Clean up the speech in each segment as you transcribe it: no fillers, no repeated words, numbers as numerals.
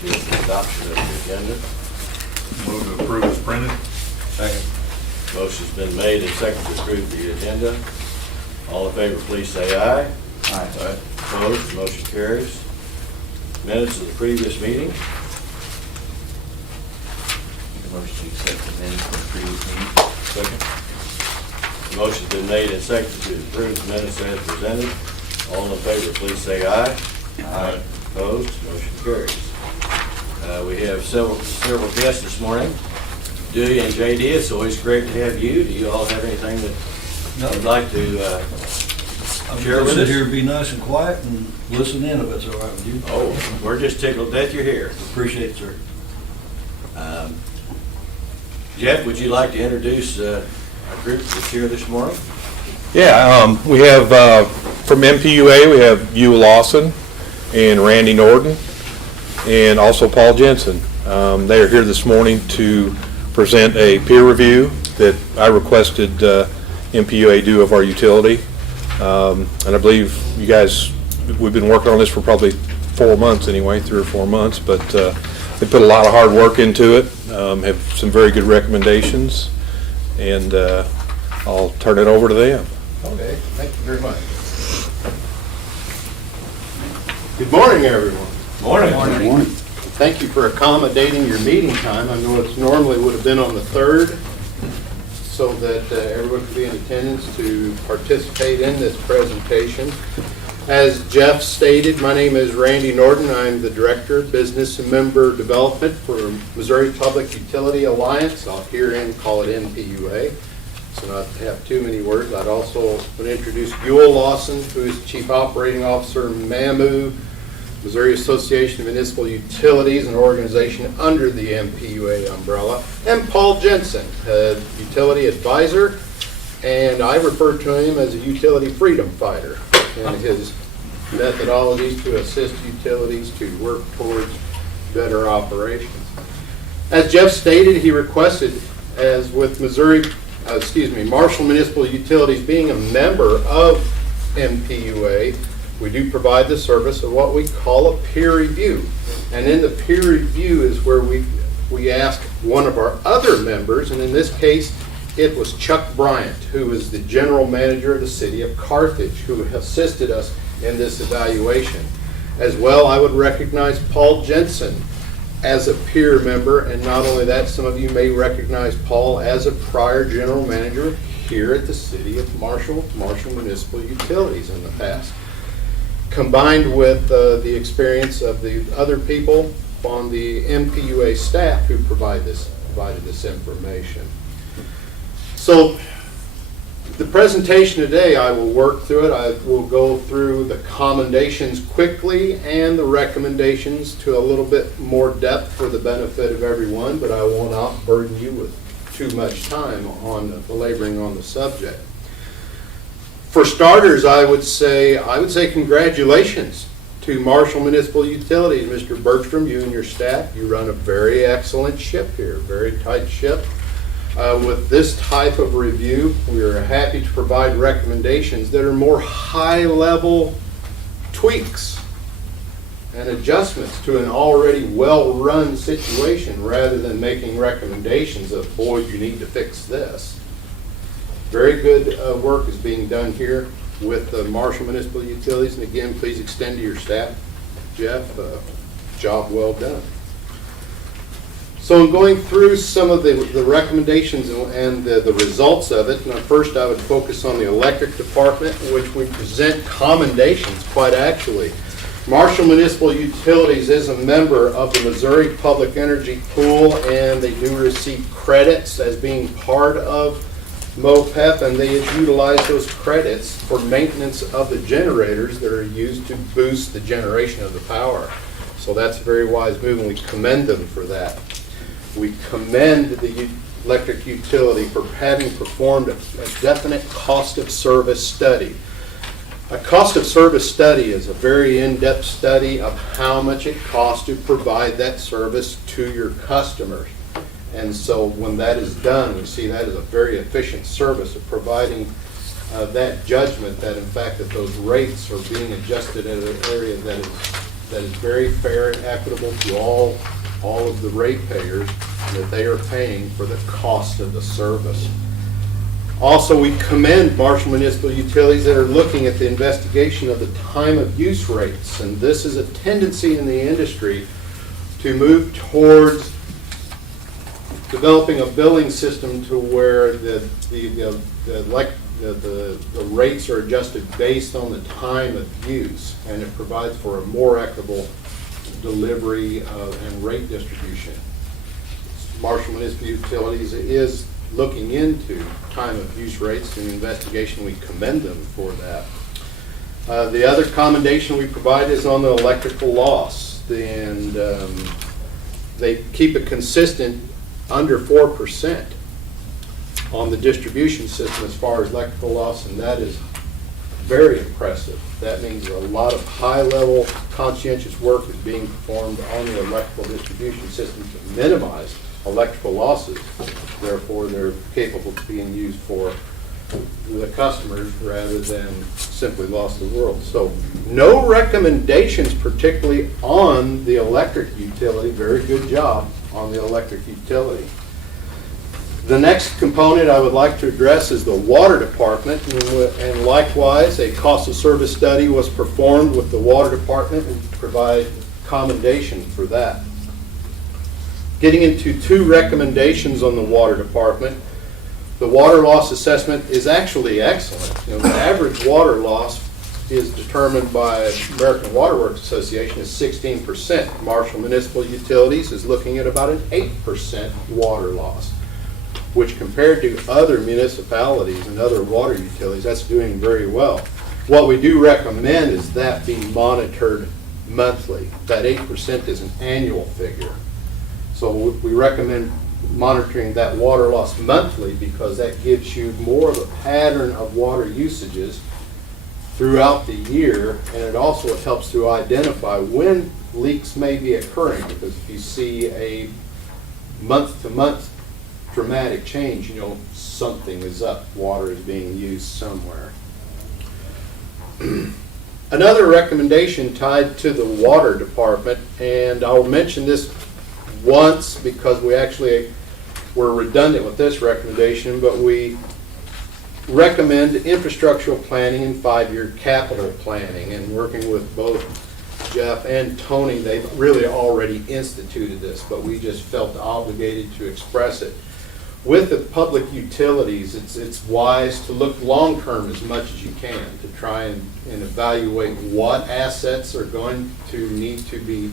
Adoption of the agenda. Move to approve as printed. Second. Motion's been made and seconded to approve the agenda. All in favor, please say aye. Aye. Opposed, motion carries. Minutes of the previous meeting. Make a motion to accept the minutes of the previous meeting. Second. Motion's been made and seconded to approve the minutes as presented. All in favor, please say aye. Aye. Opposed, motion carries. We have several guests this morning. Dewey and JD, it's always great to have you. Do you all have anything that you'd like to I'm share gonna with sit us? here and be nice and quiet and listen in if it's all right with you. Oh, we're just tickled that you're here. Appreciate it, sir. Jeff, would you like to introduce our group that's here this morning? Yeah, we have, from MPUA, we have Hugh Lawson and Randy Norton, and also Paul Jensen. They are here this morning to present a peer review that I requested MPUA do of our utility. And I believe you guys, we've been working on this for probably 4 months anyway, 3 or 4 months, but they put a lot of hard work into it, have some very good recommendations, and I'll turn it over to them. Okay, thank you very much. Good morning, everyone. Morning. Thank you for accommodating your meeting time. I know it's normally would have been on the 3rd, so that everyone could be in attendance to participate in this presentation. As Jeff stated, my name is Randy Norton. I'm the Director of Business and Member Development for Missouri Public Utility Alliance. I'll herein call it MPUA. So not to have too many words, I'd also want to introduce Buell Lawson, who is Chief Operating Officer, MMU, Missouri Association of Municipal Utilities, an organization under the MPUA umbrella, and Paul Jensen, Utility Advisor, and I refer to him as a utility freedom fighter in his methodologies to assist utilities to work towards better operations. As Jeff stated, he requested, as with Marshall Municipal Utilities being a member of MPUA, we do provide the service of what we call a peer review. And in the peer review is where we ask one of our other members, and in this case, it was Chuck Bryant, who is the general manager of the city of Carthage, who assisted us in this evaluation. As well, I would recognize Paul Jensen as a peer member, and not only that, some of you may recognize Paul as a prior general manager here at the city of Marshall Municipal Utilities in the past, combined with the experience of the other people on the MPUA staff who provided this information. So the presentation today, I will work through it. I will go through the commendations quickly and the recommendations to a little bit more depth for the benefit of everyone, but I will not burden you with too much time on belaboring on the subject. For starters, I would say congratulations to Marshall Municipal Utilities. Mr. Bergstrom, you and your staff, you run a very excellent ship here, very tight ship. With this type of review, we are happy to provide recommendations that are more high-level tweaks and adjustments to an already well-run situation rather than making recommendations of, boy, you need to fix this. Very good work is being done here with Marshall Municipal Utilities, and again, please extend to your staff, Jeff, job well done. So in going through some of the recommendations and the results of it, first I would focus on the electric department, which we present commendations, quite actually. Marshall Municipal Utilities is a member of the Missouri Public Energy Pool, and they do receive credits as being part of MOPEP, and they utilize those credits for maintenance of the generators that are used to boost the generation of the power. So that's a very wise move, and we commend them for that. We commend the electric utility for having performed a definite cost of service study. A cost of service study is a very in-depth study of how much it costs to provide that service to your customers. And so when that is done, we see that as a very efficient service of providing that judgment that in fact that those rates are being adjusted in an area that is that is very fair and equitable to all of the ratepayers, that they are paying for the cost of the service. Also, we commend Marshall Municipal Utilities that are looking at the investigation of the time of use rates. And this is a tendency in the industry to move towards developing a billing system to where the rates are adjusted based on the time of use. And it provides for a more equitable delivery and rate distribution. Marshall Municipal Utilities is looking into time of use rates and investigation. We commend them for that. The other commendation we provide is on the electrical loss, and they keep it consistent under 4% on the distribution system as far as electrical loss, and that is very impressive. That means a lot of high-level conscientious work is being performed on the electrical distribution system to minimize electrical losses. Therefore, they're capable of being used for the customers rather than simply lost to the world. So no recommendations particularly on the electric utility. Very good job on the electric utility. The next component I would like to address is the water department, and likewise a cost of service study was performed with the water department and provide commendation for that. Getting into two recommendations on the water department, the water loss assessment is actually excellent. You know, the average water loss is determined by American Water Works Association as 16%. Marshall Municipal Utilities is looking at about an 8% water loss, which compared to other municipalities and other water utilities, that's doing very well. What we do recommend is that be monitored monthly. That 8% is an annual figure. So we recommend monitoring that water loss monthly because that gives you more of a pattern of water usages throughout the year, and it also helps to identify when leaks may be occurring, because if you see a month-to-month dramatic change, you know something is up, water is being used somewhere. Another recommendation tied to the water department, and I'll mention this once because we actually were redundant with this recommendation, but we recommend infrastructural planning and 5-year capital planning. And working with both Jeff and Tony, they've really already instituted this, but we just felt obligated to express it. With the public utilities, it's wise to look long-term as much as you can to try and evaluate what assets are going to need to be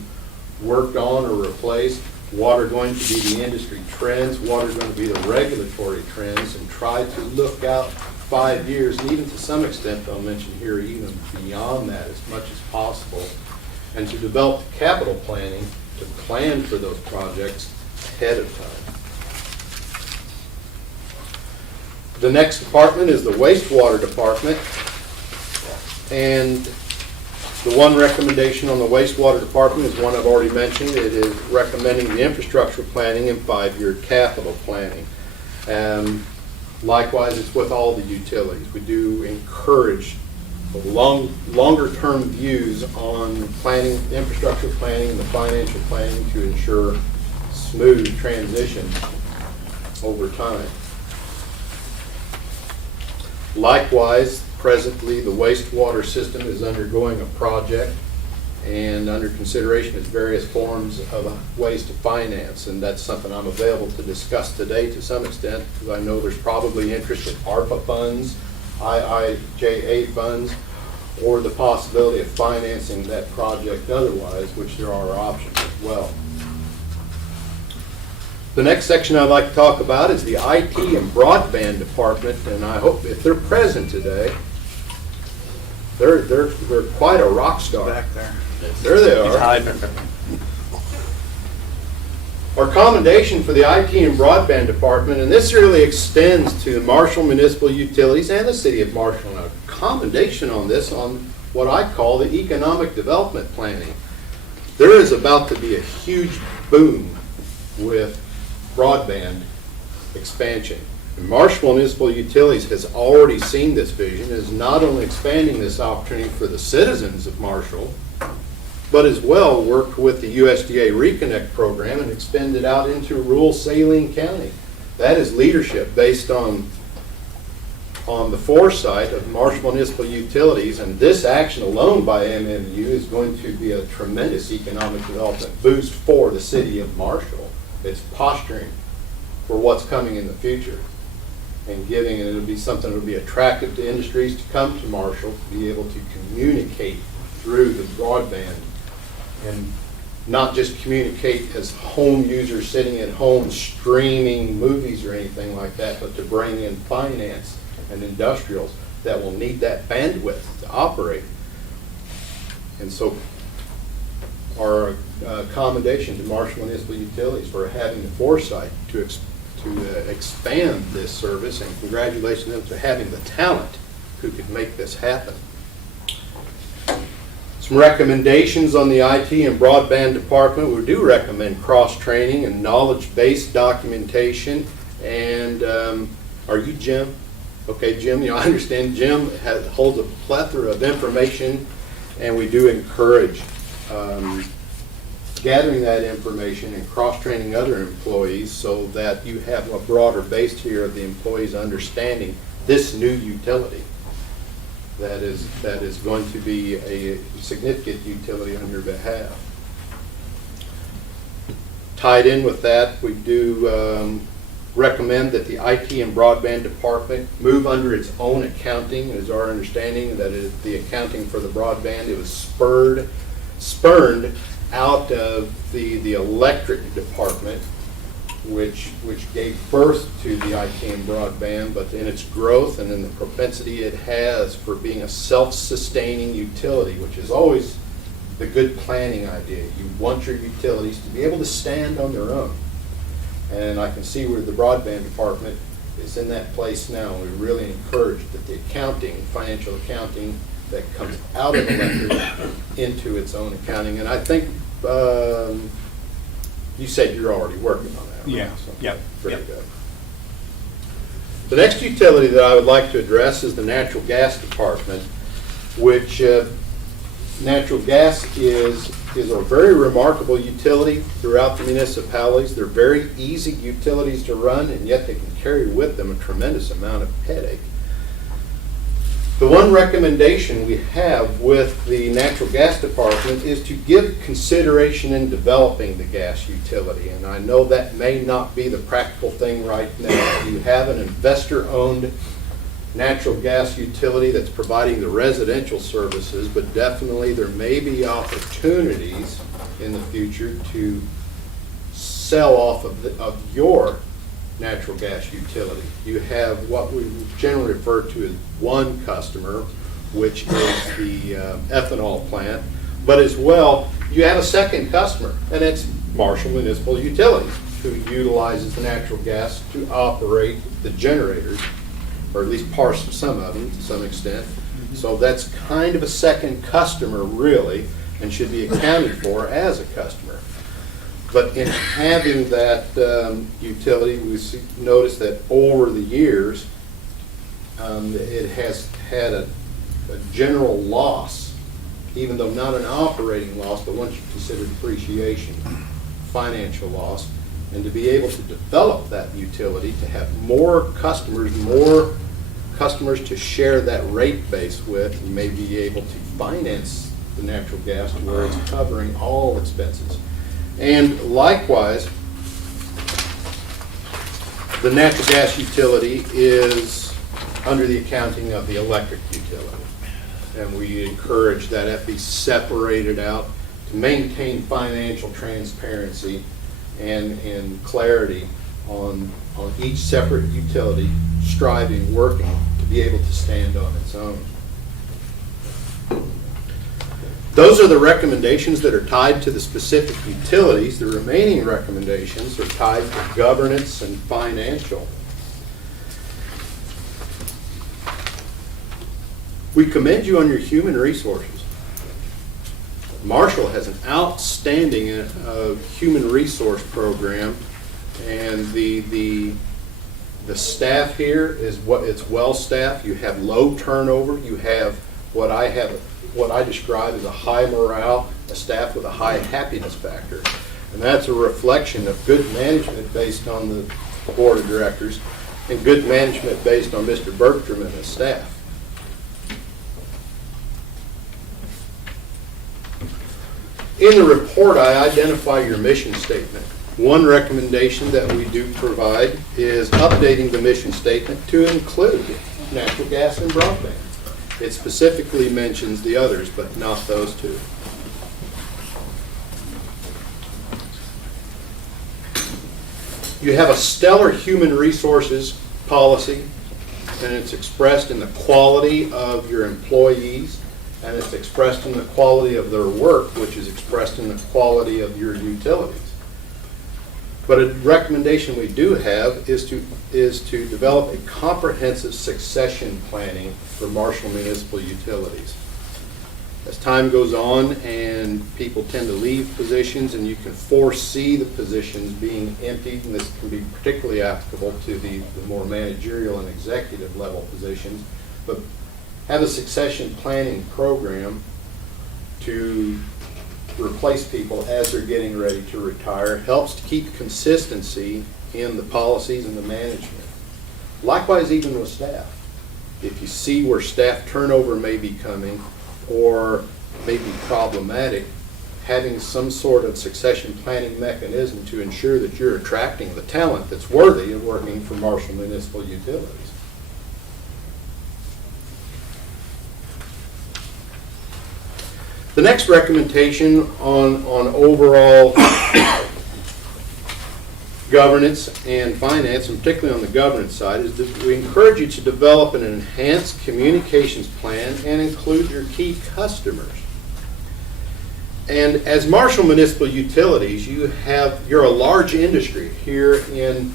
worked on or replaced, what are going to be the industry trends, what are going to be the regulatory trends, and try to look out 5 years, and even to some extent, I'll mention here, even beyond that as much as possible, and to develop capital planning to plan for those projects ahead of time. The next department is the wastewater department, and the one recommendation on the wastewater department is one I've already mentioned. It is recommending the infrastructure planning and 5-year capital planning. Likewise, it's with all the utilities. We do encourage longer-term views on planning, infrastructure planning, and the financial planning to ensure smooth transition over time. Likewise, presently, the wastewater system is undergoing a project and under consideration is various forms of ways to finance, and that's something I'm available to discuss today to some extent, because I know there's probably interest in ARPA funds, IIJA funds, or the possibility of financing that project otherwise, which there are options as well. The next section I'd like to talk about is the IT and broadband department, and I hope if they're present today, they're quite a rock star. Back there. There they He's are. hiding. Our commendation for the IT and broadband department, and this really extends to Marshall Municipal Utilities and the City of Marshall, and a commendation on this on what I call the economic development planning. There is about to be a huge boom with broadband expansion. And Marshall Municipal Utilities has already seen this vision, is not only expanding this opportunity for the citizens of Marshall, but as well worked with the USDA Reconnect program and extended out into rural Saline County. That is leadership based on the foresight of Marshall Municipal Utilities, and this action alone by MMU is going to be a tremendous economic development boost for the city of Marshall. It's posturing for what's coming in the future and giving, and it'll be something that'll be attractive to industries to come to Marshall, to be able to communicate through the broadband and not just communicate as home users sitting at home streaming movies or anything like that, but to bring in finance and industrials that will need that bandwidth to operate. And so our commendation to Marshall Municipal Utilities for having the foresight to expand this service, and congratulations to them for having the talent who could make this happen. Some recommendations on the IT and broadband department. We do recommend cross-training and knowledge-based documentation. And are you Jim? Okay, Jim, I understand Jim holds a plethora of information, and we do encourage gathering that information and cross-training other employees so that you have a broader base here of the employees understanding this new utility that is going to be a significant utility on your behalf. Tied in with that, we do recommend that the IT and broadband department move under its own accounting. It is our understanding that the accounting for the broadband, it was spurned out of the electric department, which gave birth to the IT and broadband, but in its growth and in the propensity it has for being a self-sustaining utility, which is always the good planning idea. You want your utilities to be able to stand on their own. And I can see where the broadband department is in that place now. We really encourage that the accounting, financial accounting that comes out of electric into its own accounting. And I think you said you're already working on that, right? Yeah, So, yep, very yep. good. The next utility that I would like to address is the natural gas department, which natural gas is a very remarkable utility throughout the municipalities. They're very easy utilities to run, and yet they can carry with them a tremendous amount of headache. The one recommendation we have with the natural gas department is to give consideration in developing the gas utility. And I know that may not be the practical thing right now. You have an investor-owned natural gas utility that's providing the residential services, but definitely there may be opportunities in the future to sell off of your natural gas utility. You have what we generally refer to as one customer, which is the ethanol plant, but as well, you have a second customer, and it's Marshall Municipal Utilities, who utilizes the natural gas to operate the generators, or at least parts of some of them to some extent. So that's kind of a second customer, really, and should be accounted for as a customer. But in having that utility, we noticed that over the years, it has had a general loss, even though not an operating loss, but once you consider depreciation, financial loss. And to be able to develop that utility, to have more customers to share that rate base with, you may be able to finance the natural gas to where it's covering all expenses. And likewise, the natural gas utility is under the accounting of the electric utility. And we encourage that it be separated out to maintain financial transparency and clarity on each separate utility striving, working to be able to stand on its own. Those are the recommendations that are tied to the specific utilities. The remaining recommendations are tied to governance and financial. We commend you on your human resources. Marshall has an outstanding human resource program, and the staff here is it's well staffed. You have low turnover. You have what I have what I describe as a high morale, a staff with a high happiness factor. And that's a reflection of good management based on the board of directors and good management based on Mr. Bergstrom and his staff. In the report, I identify your mission statement. One recommendation that we do provide is updating the mission statement to include natural gas and broadband. It specifically mentions the others, but not those two. You have a stellar human resources policy, and it's expressed in the quality of your employees, and it's expressed in the quality of their work, which is expressed in the quality of your utilities. But a recommendation we do have is to develop a comprehensive succession planning for Marshall Municipal Utilities. As time goes on and people tend to leave positions and you can foresee the positions being emptied, and this can be particularly applicable to the more managerial and executive level positions, but have a succession planning program to replace people as they're getting ready to retire. Helps to keep consistency in the policies and the management. Likewise, even with staff. If you see where staff turnover may be coming or may be problematic, having some sort of succession planning mechanism to ensure that you're attracting the talent that's worthy of working for Marshall Municipal Utilities. The next recommendation on overall governance and finance, and particularly on the governance side, is that we encourage you to develop an enhanced communications plan and include your key customers. And as Marshall Municipal Utilities, you're a large industry here in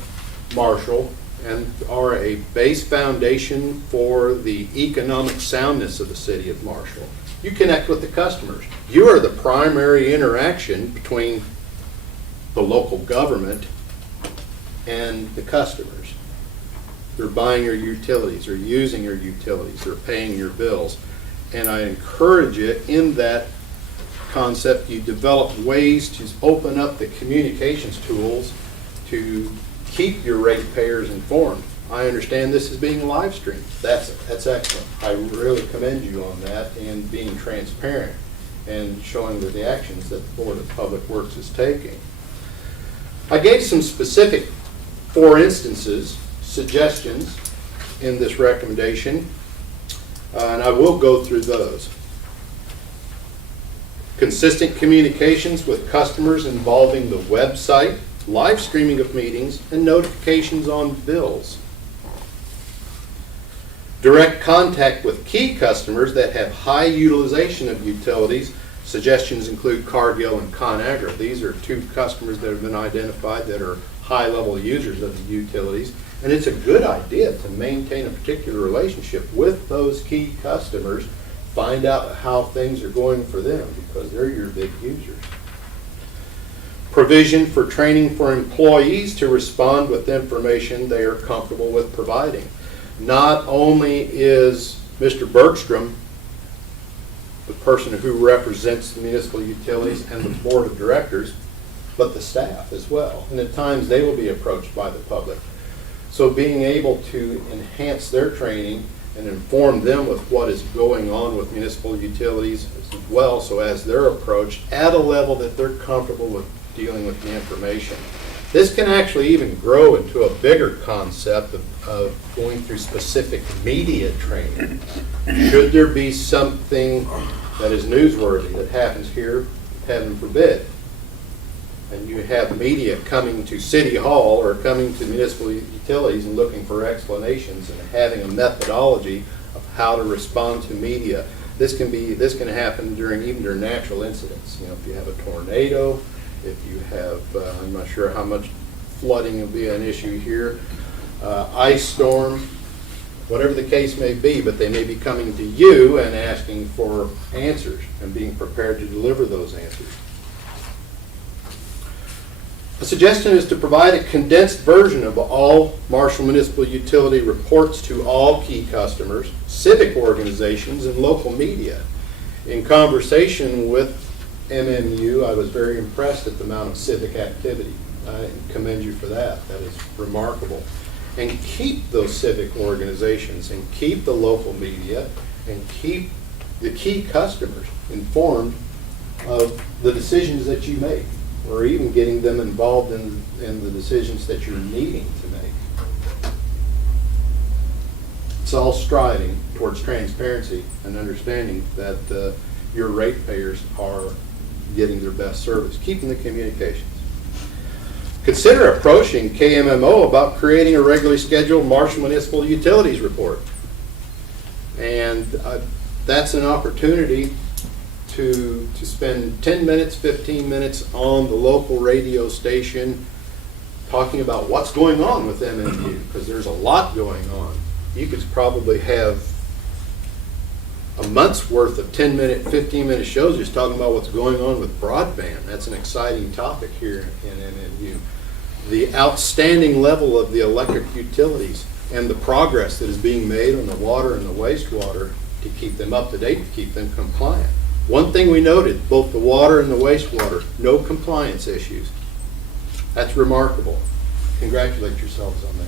Marshall and are a base foundation for the economic soundness of the city of Marshall. You connect with the customers. You are the primary interaction between the local government and the customers. They're buying your utilities, they're using your utilities, they're paying your bills. And I encourage you in that concept, you develop ways to open up the communications tools to keep your ratepayers informed. I understand this is being live streamed. That's excellent. I really commend you on that and being transparent and showing the actions that the Board of Public Works is taking. I gave some specific, for instances, suggestions in this recommendation, and I will go through those. Consistent communications with customers involving the website, live streaming of meetings, and notifications on bills. Direct contact with key customers that have high utilization of utilities. Suggestions include Cargill and ConAgra. These are two customers that have been identified that are high-level users of the utilities. And it's a good idea to maintain a particular relationship with those key customers, find out how things are going for them because they're your big users. Provision for training for employees to respond with information they are comfortable with providing. Not only is Mr. Bergstrom the person who represents the municipal utilities and the board of directors, but the staff as well. And at times they will be approached by the public. So being able to enhance their training and inform them with what is going on with municipal utilities as well, so as they're approached at a level that they're comfortable with dealing with the information. This can actually even grow into a bigger concept of going through specific media training. Should there be something that is newsworthy that happens here, heaven forbid, and you have media coming to City Hall or coming to municipal utilities and looking for explanations and having a methodology of how to respond to media. This can happen even during natural incidents. You know, if you have a tornado, if you have, I'm not sure how much flooding will be an issue here, ice storm, whatever the case may be, but they may be coming to you and asking for answers and being prepared to deliver those answers. A suggestion is to provide a condensed version of all Marshall Municipal Utility reports to all key customers, civic organizations, and local media. In conversation with MMU, I was very impressed at the amount of civic activity. I commend you for that. That is remarkable. And keep those civic organizations and keep the local media and keep the key customers informed of the decisions that you make, or even getting them involved in the decisions that you're needing to make. It's all striving towards transparency and understanding that your ratepayers are getting their best service, keeping the communications. Consider approaching KMMO about creating a regularly scheduled Marshall Municipal Utilities report. And that's an opportunity to spend 10 minutes, 15 minutes on the local radio station talking about what's going on with MMU, because there's a lot going on. You could probably have a month's worth of 10-minute, 15-minute shows just talking about what's going on with broadband. That's an exciting topic here in MMU. The outstanding level of the electric utilities and the progress that is being made on the water and the wastewater to keep them up to date, to keep them compliant. One thing we noted, both the water and the wastewater, no compliance issues. That's remarkable. Congratulate yourselves on that.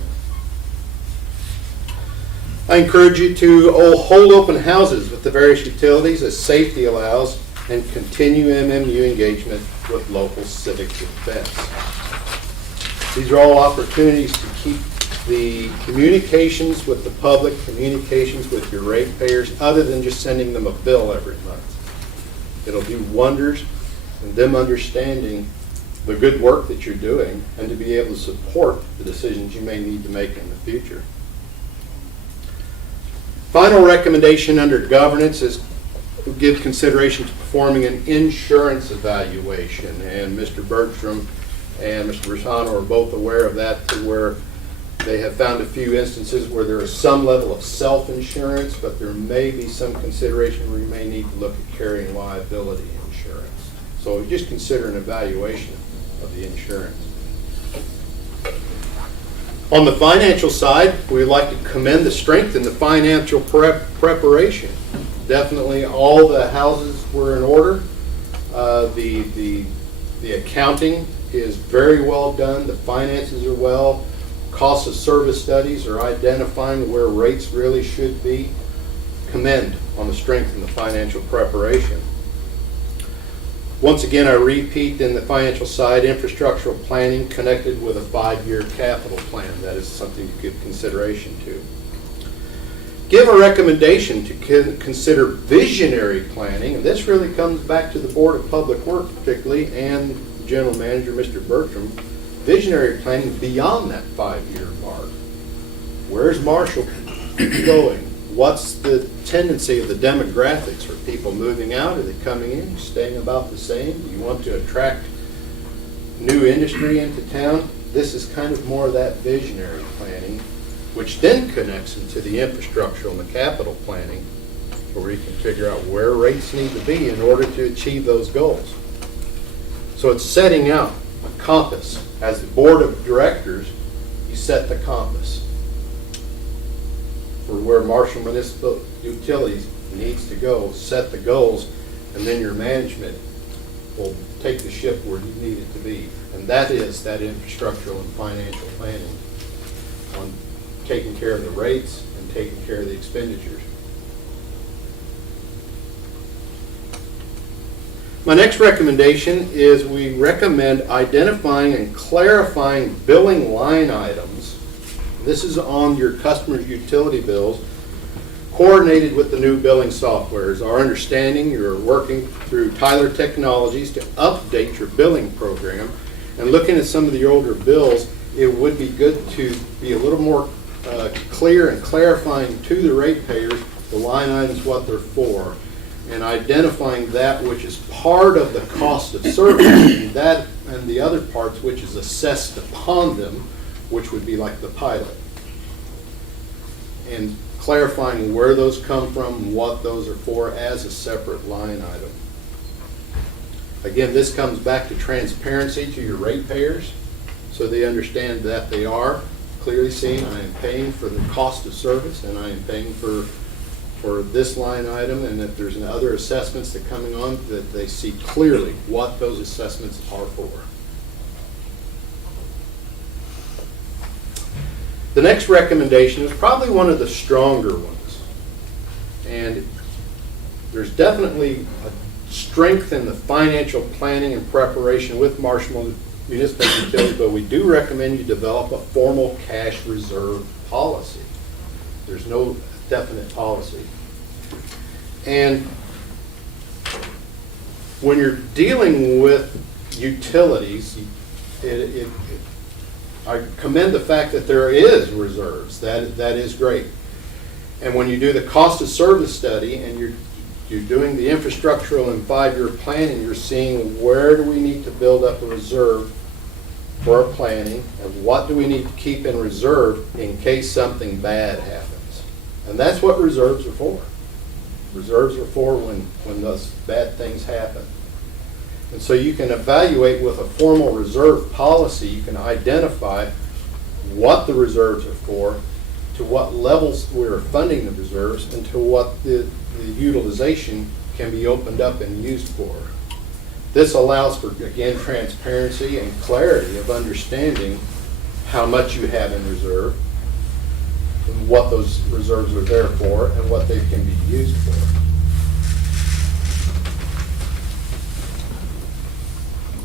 I encourage you to hold open houses with the various utilities as safety allows and continue MMU engagement with local civic defense. These are all opportunities to keep the communications with the public, communications with your ratepayers, other than just sending them a bill every month. It'll do wonders in them understanding the good work that you're doing and to be able to support the decisions you may need to make in the future. Final recommendation under governance is to give consideration to performing an insurance evaluation. And Mr. Bertram and Mr. Brasano are both aware of that, to where they have found a few instances where there is some level of self-insurance, but there may be some consideration where you may need to look at carrying liability insurance. So just consider an evaluation of the insurance. On the financial side, we'd like to commend the strength in the financial preparation. Definitely all the houses were in order. The accounting is very well done. The finances are well. Cost of service studies are identifying where rates really should be. Commend on the strength in the financial preparation. Once again, I repeat, in the financial side, infrastructural planning connected with a 5-year capital plan. That is something to give consideration to. Give a recommendation to consider visionary planning, and this really comes back to the Board of Public Works particularly, and General Manager Mr. Bertram. Visionary planning beyond that 5-year mark. Where's Marshall going? What's the tendency of the demographics? Are people moving out? Are they coming in? Staying about the same? Do you want to attract new industry into town? This is kind of more of that visionary planning, which then connects into the infrastructural and the capital planning, where you can figure out where rates need to be in order to achieve those goals. So it's setting out a compass. As the board of directors, you set the compass for where Marshall Municipal Utilities needs to go, set the goals, and then your management will take the ship where you need it to be. And that is that infrastructural and financial planning on taking care of the rates and taking care of the expenditures. My next recommendation is we recommend identifying and clarifying billing line items. This is on your customers' utility bills, coordinated with the new billing softwares. Our understanding, you're working through Tyler Technologies to update your billing program. And looking at some of the older bills, it would be good to be a little more clear and clarifying to the ratepayers the line items, what they're for, and identifying that which is part of the cost of service, and that and the other parts which is assessed upon them, which would be like the pilot. And clarifying where those come from and what those are for as a separate line item. Again, this comes back to transparency to your ratepayers, so they understand that they are clearly seeing I am paying for the cost of service and I am paying for for this line item, and if there's other assessments that are coming on, that they see clearly what those assessments are for. The next recommendation is probably one of the stronger ones. And there's definitely a strength in the financial planning and preparation with Marshall Municipal Utilities, but we do recommend you develop a formal cash reserve policy. There's no definite policy. And when you're dealing with utilities, I commend the fact that there is reserves. That is great. And when you do the cost of service study and you're doing the infrastructural and 5-year planning, you're seeing where do we need to build up a reserve for our planning and what do we need to keep in reserve in case something bad happens. And that's what reserves are for. Reserves are for when those bad things happen. And so you can evaluate with a formal reserve policy, you can identify what the reserves are for, to what levels we're funding the reserves, and to what the utilization can be opened up and used for. This allows for, again, transparency and clarity of understanding how much you have in reserve, and what those reserves are there for, and what they can be used for.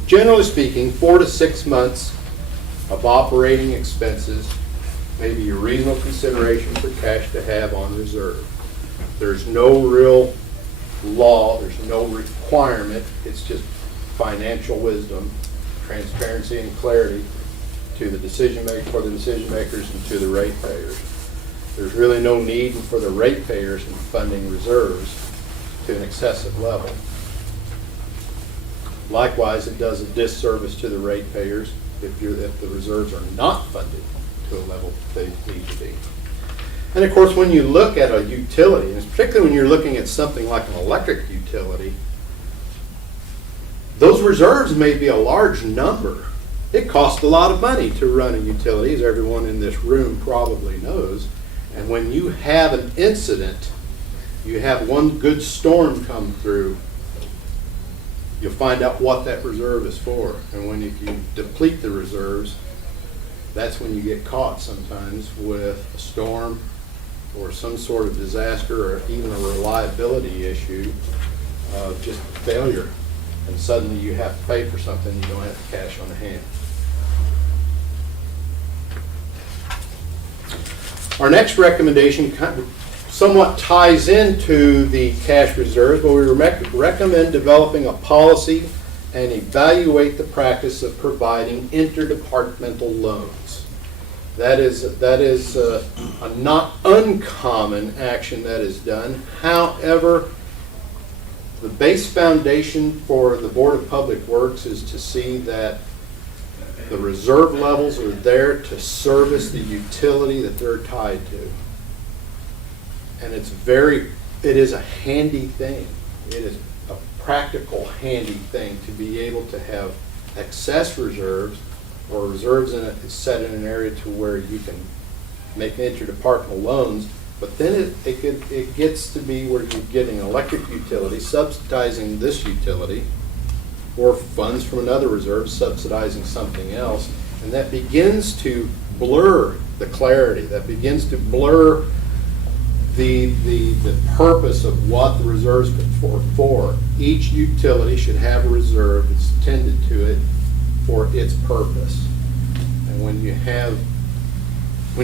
Generally speaking, 4 to 6 months of operating expenses may be a reasonable consideration for cash to have on reserve. There's no real law, there's no requirement, it's just financial wisdom, transparency and clarity to the decision maker, for the decision makers and to the ratepayers. There's really no need for the ratepayers in funding reserves to an excessive level. Likewise, it does a disservice to the ratepayers if the reserves are not funded to a level they need to be. And of course, when you look at a utility, and particularly when you're looking at something like an electric utility, those reserves may be a large number. It costs a lot of money to run a utility, as everyone in this room probably knows. And when you have an incident, you have one good storm come through, you'll find out what that reserve is for. And when you deplete the reserves, that's when you get caught sometimes with a storm or some sort of disaster or even a reliability issue of just failure. And suddenly you have to pay for something you don't have the cash on hand. Our next recommendation kind of somewhat ties into the cash reserves, but we recommend developing a policy and evaluate the practice of providing interdepartmental loans. That is a not uncommon action that is done. However, the base foundation for the Board of Public Works is to see that the reserve levels are there to service the utility that they're tied to. And it is a handy thing. It is a practical, handy thing to be able to have excess reserves or reserves set in an area to where you can make interdepartmental loans, but then it gets to be where you're getting an electric utility subsidizing this utility, or funds from another reserve subsidizing something else, and that begins to blur the clarity, that begins to blur the purpose of what the reserves are for. Each utility should have a reserve that's tended to it for its purpose. And when you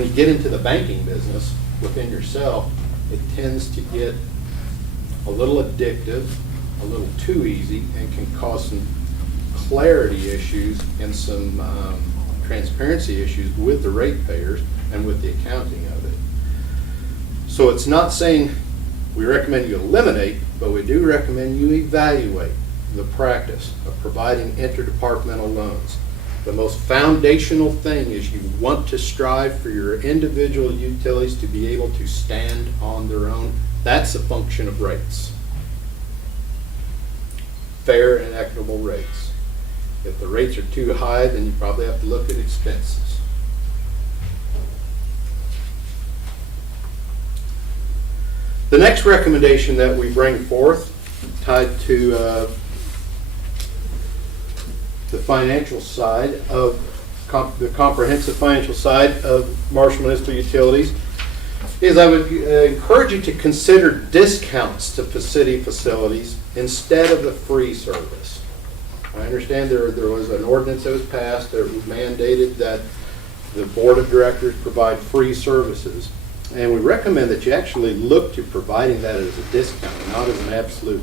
get into the banking business within yourself, it tends to get a little addictive, a little too easy, and can cause some clarity issues and some transparency issues with the ratepayers and with the accounting of it. So it's not saying we recommend you eliminate, but we do recommend you evaluate the practice of providing interdepartmental loans. The most foundational thing is you want to strive for your individual utilities to be able to stand on their own. That's a function of rates. Fair and equitable rates. If the rates are too high, then you probably have to look at expenses. The next recommendation that we bring forth, tied to the financial side of the comprehensive financial side of Marshall Municipal Utilities, is I would encourage you to consider discounts to city facilities instead of the free service. I understand there was an ordinance that was passed that mandated that the board of directors provide free services. And we recommend that you actually look to providing that as a discount, not as an absolute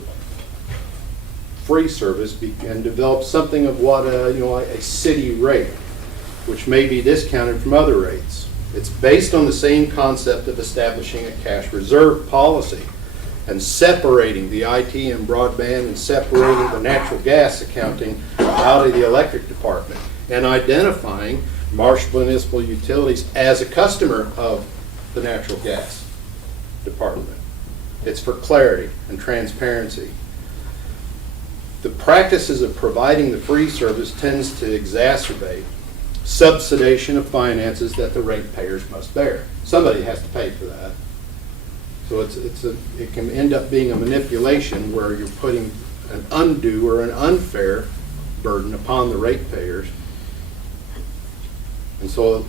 free service, and develop something of what a city rate, which may be discounted from other rates. It's based on the same concept of establishing a cash reserve policy and separating the IT and broadband and separating the natural gas accounting out of the electric department and identifying Marshall Municipal Utilities as a customer of the natural gas department. It's for clarity and transparency. The practices of providing the free service tends to exacerbate subsidization of finances that the ratepayers must bear. Somebody has to pay for that. So it can end up being a manipulation where you're putting an undue or an unfair burden upon the ratepayers. And so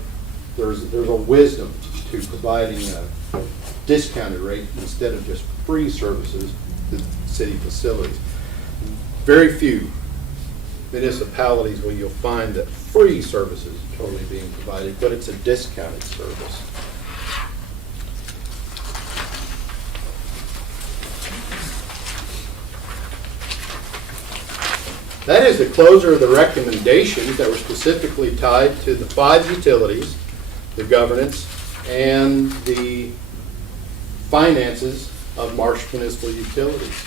there's a wisdom to providing a discounted rate instead of just free services to city facilities. Very few municipalities where you'll find that free services are totally being provided, but it's a discounted service. That is the closer of the recommendations that were specifically tied to the 5 utilities, the governance, and the finances of Marshall Municipal Utilities.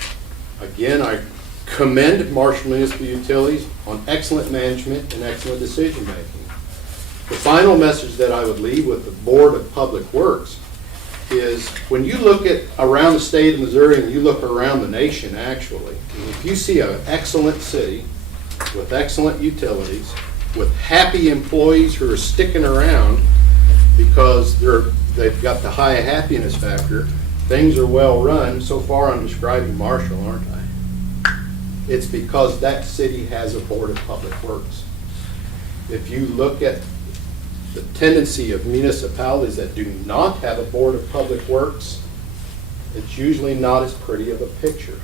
Again, I commend Marshall Municipal Utilities on excellent management and excellent decision making. The final message that I would leave with the Board of Public Works is when you look at around the state of Missouri and you look around the nation actually, if you see an excellent city with excellent utilities, with happy employees who are sticking around because they've got the high happiness factor, things are well run. So far I'm describing Marshall, aren't I? It's because that city has a Board of Public Works. If you look at the tendency of municipalities that do not have a Board of Public Works, it's usually not as pretty of a picture.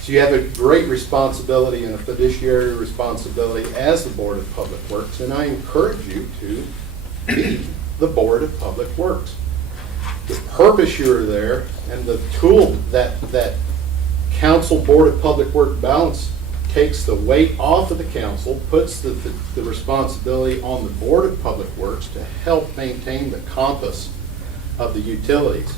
So you have a great responsibility and a fiduciary responsibility as the Board of Public Works, and I encourage you to be the Board of Public Works. The purpose you're there and the tool that Council Board of Public Works balance takes the weight off of the council, puts the responsibility on the Board of Public Works to help maintain the compass of the utilities.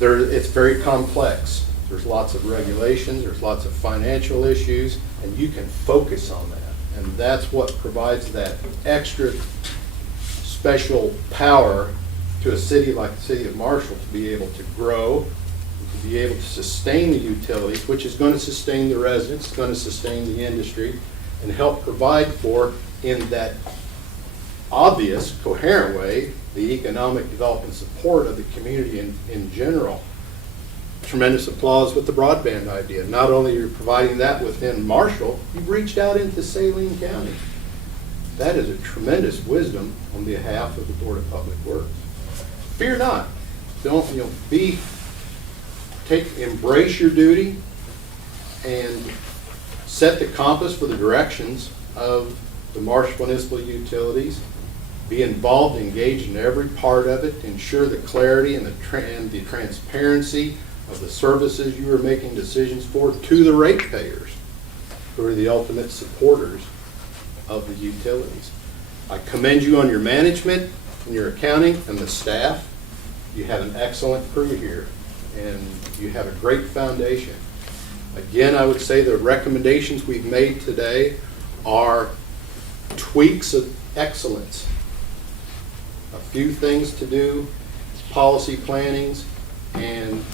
It's very complex. There's lots of regulations, there's lots of financial issues, and you can focus on that. And that's what provides that extra special power to a city like the city of Marshall to be able to grow, to be able to sustain the utilities, which is going to sustain the residents, it's going to sustain the industry, and help provide for, in that obvious, coherent way, the economic development support of the community in general. Tremendous applause with the broadband idea. Not only are you providing that within Marshall, you've reached out into Saline County. That is a tremendous wisdom on behalf of the Board of Public Works. Fear not. Don't embrace your duty and set the compass for the directions of the Marshall Municipal Utilities. Be involved, engaged in every part of it, ensure the clarity and the transparency of the services you are making decisions for to the ratepayers, who are the ultimate supporters of the utilities. I commend you on your management and your accounting and the staff. You have an excellent crew here, and you have a great foundation. Again, I would say the recommendations we've made today are tweaks of excellence. A few things to do, policy plannings, and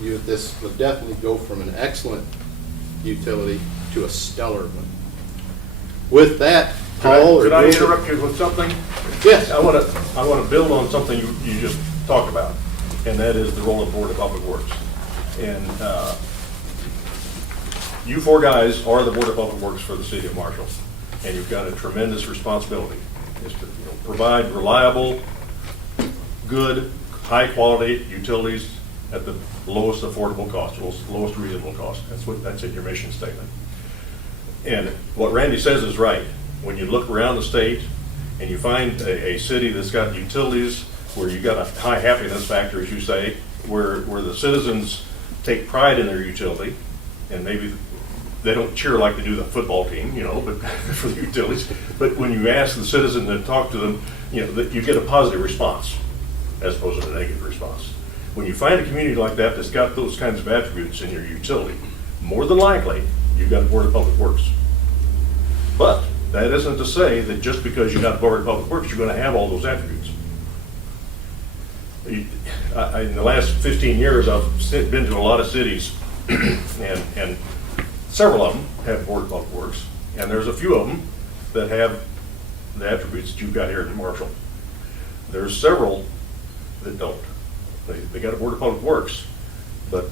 this would definitely go from an excellent utility to a stellar one. With that, Paul. Could I interrupt you with something? Yes. I want to build on something you just talked about. and that is the role of the Board of Public Works. And you four guys are the Board of Public Works for the city of Marshall, and you've got a tremendous responsibility, is to provide reliable, good, high-quality utilities at the lowest affordable cost, lowest reasonable cost. That's in your mission statement. And what Randy says is right. When you look around the state and you find a city that's got utilities where you got a high happiness factor, as you say, where the citizens take pride in their utility, and maybe they don't cheer like they do the football team, but for the utilities. But when you ask the citizen to talk to them, that you get a positive response as opposed to a negative response. When you find a community like that that's got those kinds of attributes in your utility, more than likely, you've got a Board of Public Works. But that isn't to say that just because you've got a Board of Public Works, you're going to have all those attributes. In the last 15 years, I've been to a lot of cities, and several of them have Board of Public Works, and there's a few of them that have the attributes that you've got here in Marshall. There's several that don't. They got a Board of Public Works, but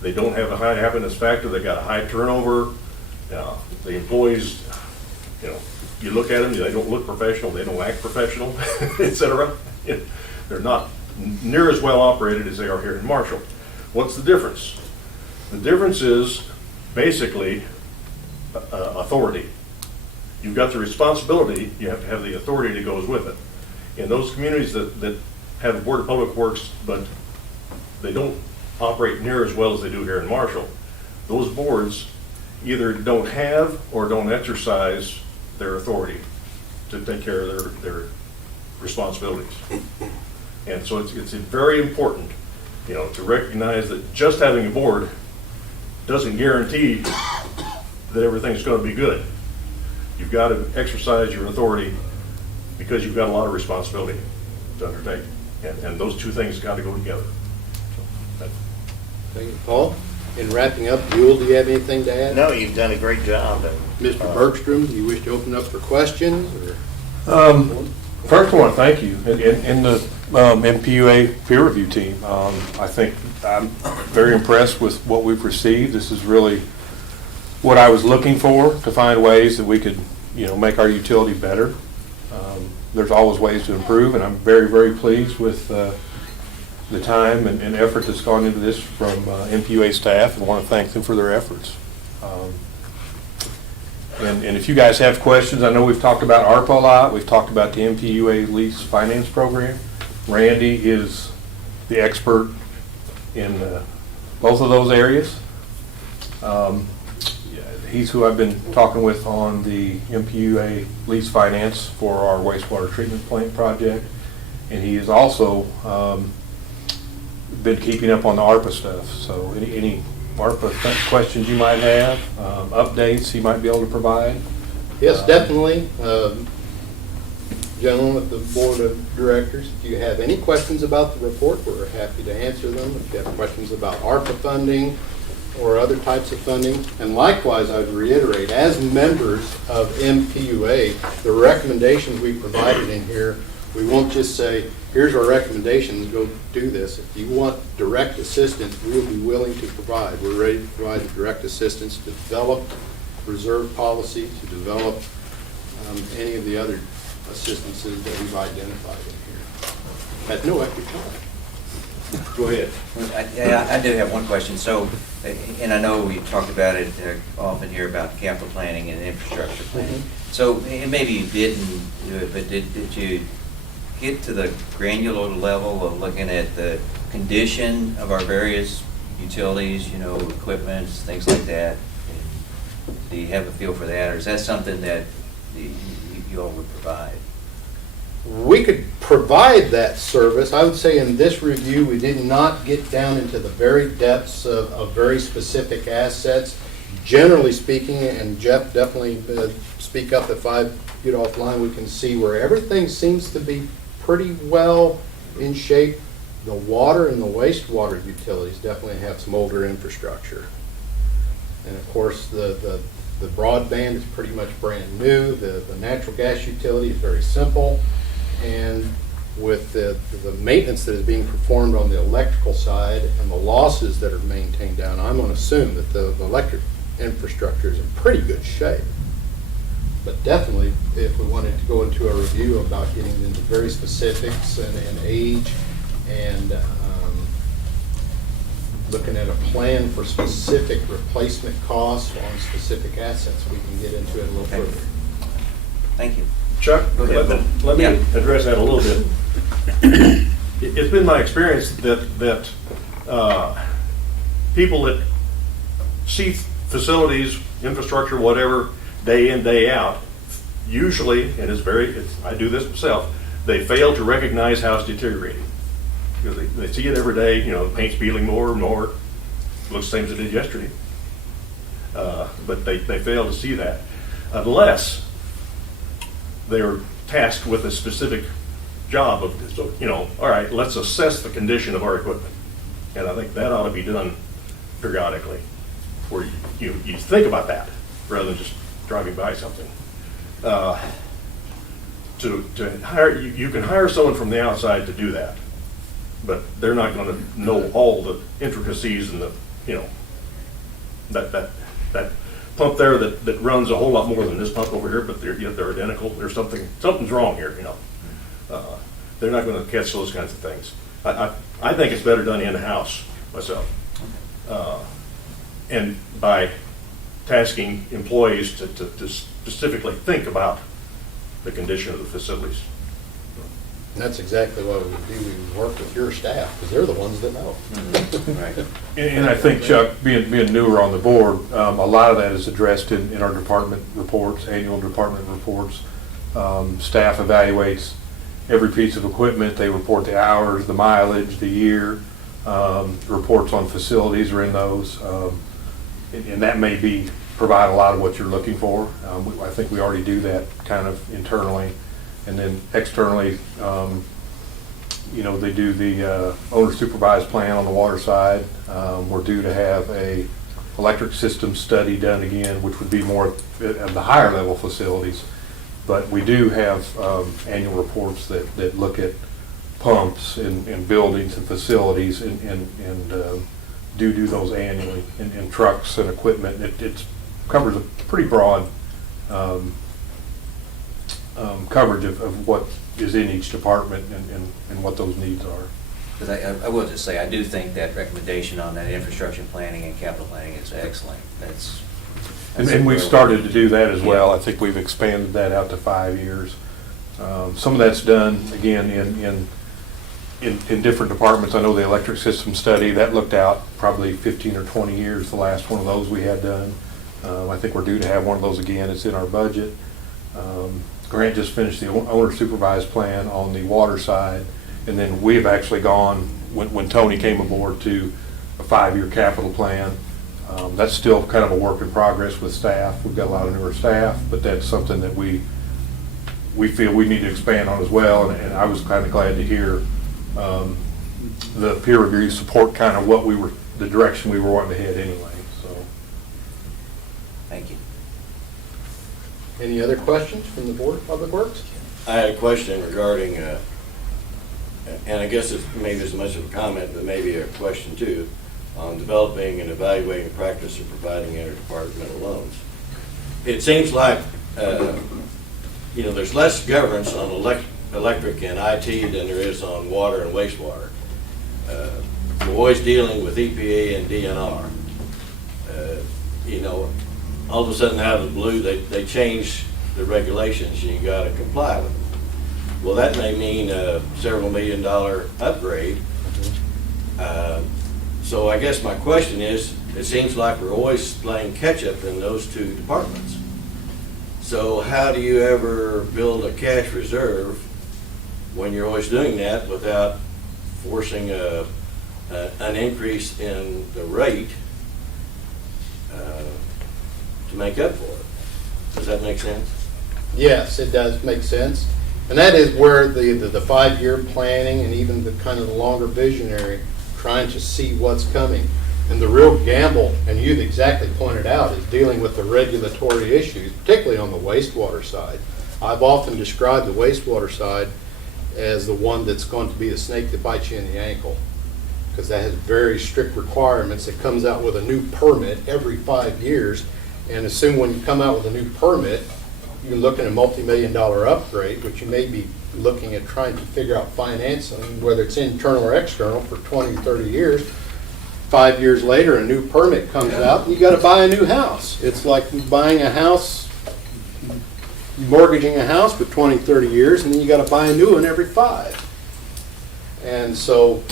they don't have a high happiness factor. They got a high turnover. The employees, you look at them, they don't look professional, they don't act professional, etc. They're not near as well operated as they are here in Marshall. What's the difference? The difference is basically authority. You've got the responsibility, you have to have the authority that goes with it. In those communities that have a Board of Public Works, but they don't operate near as well as they do here in Marshall, those boards either don't have or don't exercise their authority to take care of their responsibilities. And so it's very important, to recognize that just having a board doesn't guarantee that everything's going to be good. You've got to exercise your authority because you've got a lot of responsibility to undertake. And those two things got to go together. Thank you, Paul. In wrapping up, Buell, do you have anything to add? No, you've done a great job. Mr. Bergstrom, do you wish to open up for questions? Or? First, I want to thank you in the MPUA peer review team. I think I'm very impressed with what we've received. This is really what I was looking for, to find ways that we could, make our utility better. There's always ways to improve, and I'm very, very pleased with the time and effort that's gone into this from MPUA staff, and want to thank them for their efforts. And if you guys have questions, I know we've talked about ARPA a lot. We've talked about the MPUA lease finance program. Randy is the expert in both of those areas. He's who I've been talking with on the MPUA lease finance for our wastewater treatment plant project. And he has also been keeping up on the ARPA stuff. So any ARPA questions you might have, updates he might be able to provide? Yes, definitely. Gentlemen of the Board of Directors, if you have any questions about the report, we're happy to answer them. If you have questions about ARPA funding or other types of funding, and likewise, I would reiterate, as members of MPUA, the recommendations we provided in here, we won't just say, here's our recommendations, go do this. If you want direct assistance, we'll be willing to provide. We're ready to provide direct assistance to develop reserve policy, to develop any of the other assistances that we've identified in here. At no extra time. Go ahead. I do have one question. So, and I know we talked about it often here about capital planning and infrastructure planning. So, and maybe you didn't do it, but did you get to the granular level of looking at the condition of our various utilities, equipment, things like that? Do you have a feel for that, or is that something that you all would provide? We could provide that service. I would say in this review, we did not get down into the very depths of very specific assets. Generally speaking, and Jeff definitely speak up if I get offline, we can see where everything seems to be pretty well in shape. The water and the wastewater utilities definitely have some older infrastructure. And of course, the broadband is pretty much brand new. The natural gas utility is very simple. And with the maintenance that is being performed on the electrical side and the losses that are maintained down, I'm going to assume that the electric infrastructure is in pretty good shape. But definitely, if we wanted to go into a review about getting into very specifics and age and looking at a plan for specific replacement costs on specific assets, we can get into it a little Okay. further. Thank you. Chuck, Go ahead. let me Yeah. address that a little bit. It's been my experience that people that see facilities, infrastructure, whatever, day in, day out, usually, and I do this myself, they fail to recognize how it's deteriorating. Because they see it every day, the paint's peeling more and more, looks the same as it did yesterday. But they fail to see that unless they're tasked with a specific job of, all right, let's assess the condition of our equipment. And I think that ought to be done periodically, where you think about that rather than just driving by something. To hire, you can hire someone from the outside to do that, but they're not going to know all the intricacies and that pump there that runs a whole lot more than this pump over here, but they're identical. There's something's wrong here. They're not going to catch those kinds of things. I think it's better done in-house myself, and by tasking employees to specifically think about the condition of the facilities. And that's exactly what we would do. We would work with your staff, because they're the ones that know. Right. And I think, Chuck, being newer on the board, a lot of that is addressed in our department reports, annual department reports. Staff evaluates every piece of equipment. They report the hours, the mileage, the year. Reports on facilities are in those. And that may provide a lot of what you're looking for. I think we already do that kind of internally. And then externally, they do the owner supervised plan on the water side. We're due to have a electric system study done again, which would be more at the higher level facilities. But we do have annual reports that look at pumps in buildings and facilities and do those annually in trucks and equipment. It covers a pretty broad coverage of what is in each department and what those needs are. Because I will just say, I do think that recommendation on that infrastructure planning and capital planning is excellent. And we've started to do that as well. I think we've expanded that out to 5 years. Some of that's done, again, in different departments. I know the electric system study, that looked out probably 15 or 20 years, the last one of those we had done. I think we're due to have one of those again. It's in our budget. Grant just finished the owner supervised plan on the water side, and then we've actually gone, when Tony came aboard, to a 5-year capital plan. That's still kind of a work in progress with staff. We've got a lot of newer staff, but that's something that we feel we need to expand on as well, and I was kind of glad to hear the peer review support kind of the direction we were wanting to head anyway, so. Thank you. Any other questions from the Board of Public Works? I had a question regarding, and I guess it's maybe as much of a comment, but maybe a question too, on developing and evaluating the practice of providing interdepartmental loans. It seems like, there's less governance on electric and IT than there is on water and wastewater. We're always dealing with EPA and DNR. All of a sudden out of the blue, they change the regulations and you gotta comply with them. Well, that may mean a several $1 million upgrade. So I guess my question is, it seems like we're always playing catch-up in those two departments. So how do you ever build a cash reserve when you're always doing that without forcing an increase in the rate to make up for it? Does that make sense? Yes, it does make sense. And that is where the 5-year planning and even the kind of the longer visionary, trying to see what's coming. And the real gamble, and you've exactly pointed out, is dealing with the regulatory issues, particularly on the wastewater side. I've often described the wastewater side as the one that's going to be the snake that bites you in the ankle, because that has very strict requirements. It comes out with a new permit every 5 years, and assume when you come out with a new permit, you're looking at a multi-million-dollar upgrade, which you may be looking at trying to figure out financing, whether it's internal or external, for 20, 30 years. 5 years later, a new permit comes out, and you gotta buy a new house. It's like buying a house, mortgaging a house for 20, 30 years, and then you gotta buy a new one every 5. And so,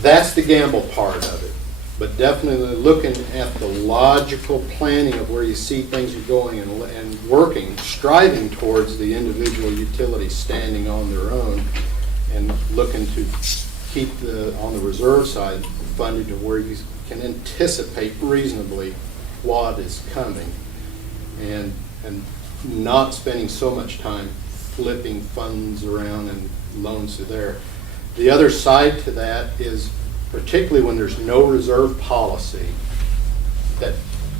that's the gamble part of it. But definitely looking at the logical planning of where you see things are going and working, striving towards the individual utilities standing on their own, and looking to keep on the reserve side funded to where you can anticipate reasonably what is coming, and not spending so much time flipping funds around and loans to there. The other side to that is, particularly when there's no reserve policy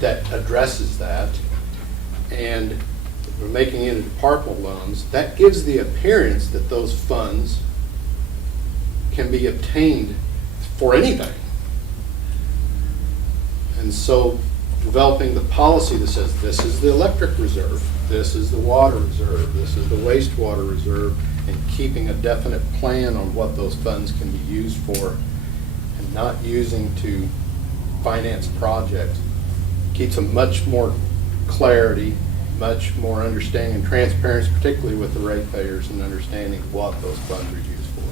that addresses that, and we're making it into departmental loans, that gives the appearance that those funds can be obtained for anything. And so developing the policy that says this is the electric reserve, this is the water reserve, this is the wastewater reserve, and keeping a definite plan on what those funds can be used for, and not using to finance projects, keeps a much more clarity, much more understanding and transparency, particularly with the ratepayers, and understanding what those funds are used for.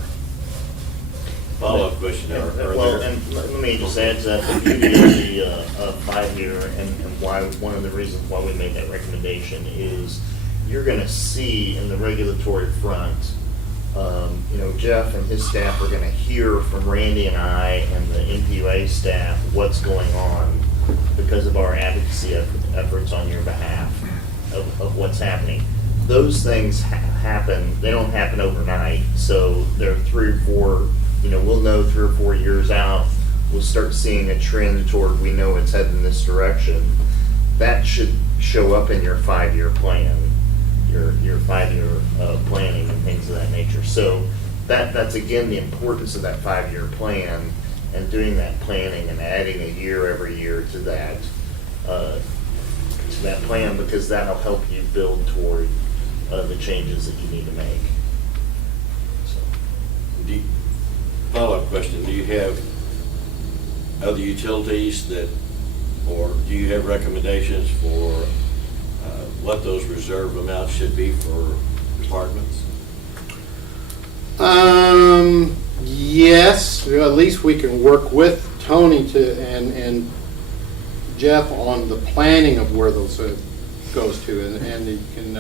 Follow-up question there. Well, and let me just add to that, the beauty of the 5-year, and why, one of the reasons why we made that recommendation is you're gonna see in the regulatory front, Jeff and his staff are gonna hear from Randy and I and the MPUA staff what's going on because of our advocacy efforts on your behalf of what's happening. Those things happen, they don't happen overnight, so they're 3 or 4, we'll know 3 or 4 years out, we'll start seeing a trend toward, we know it's heading in this direction. That should show up in your 5-year plan, your 5-year planning and things of that nature. So that's again the importance of that 5-year plan, and doing that planning and adding a year every year to that plan, because that'll help you build toward the changes that you need to make. So. Follow-up question, do you have other utilities or do you have recommendations for what those reserve amounts should be for departments? Yes, at least we can work with Tony and Jeff on the planning of where those goes to, and you can,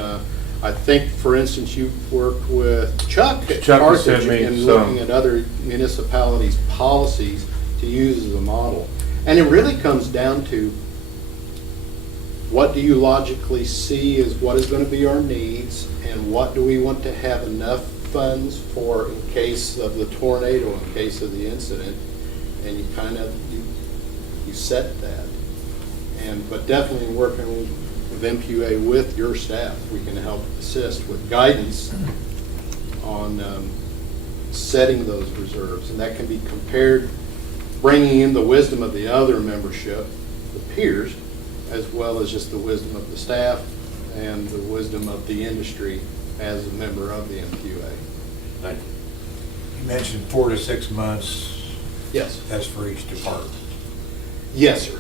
I think, for instance, you've worked with Chuck at Chuck has Carthage sent me in some. looking at other municipalities' policies to use as a model. And it really comes down to, what do you logically see as what is going to be our needs, and what do we want to have enough funds for in case of the tornado, in case of the incident, and you kind of, you set that. But definitely working with MPUA with your staff, we can help assist with guidance on setting those reserves, and that can be compared, bringing in the wisdom of the other membership, the peers, as well as just the wisdom of the staff and the wisdom of the industry as a member of the MPUA. Thank you. You mentioned 4 to 6 months. Yes. That's for each department. Yes, sir.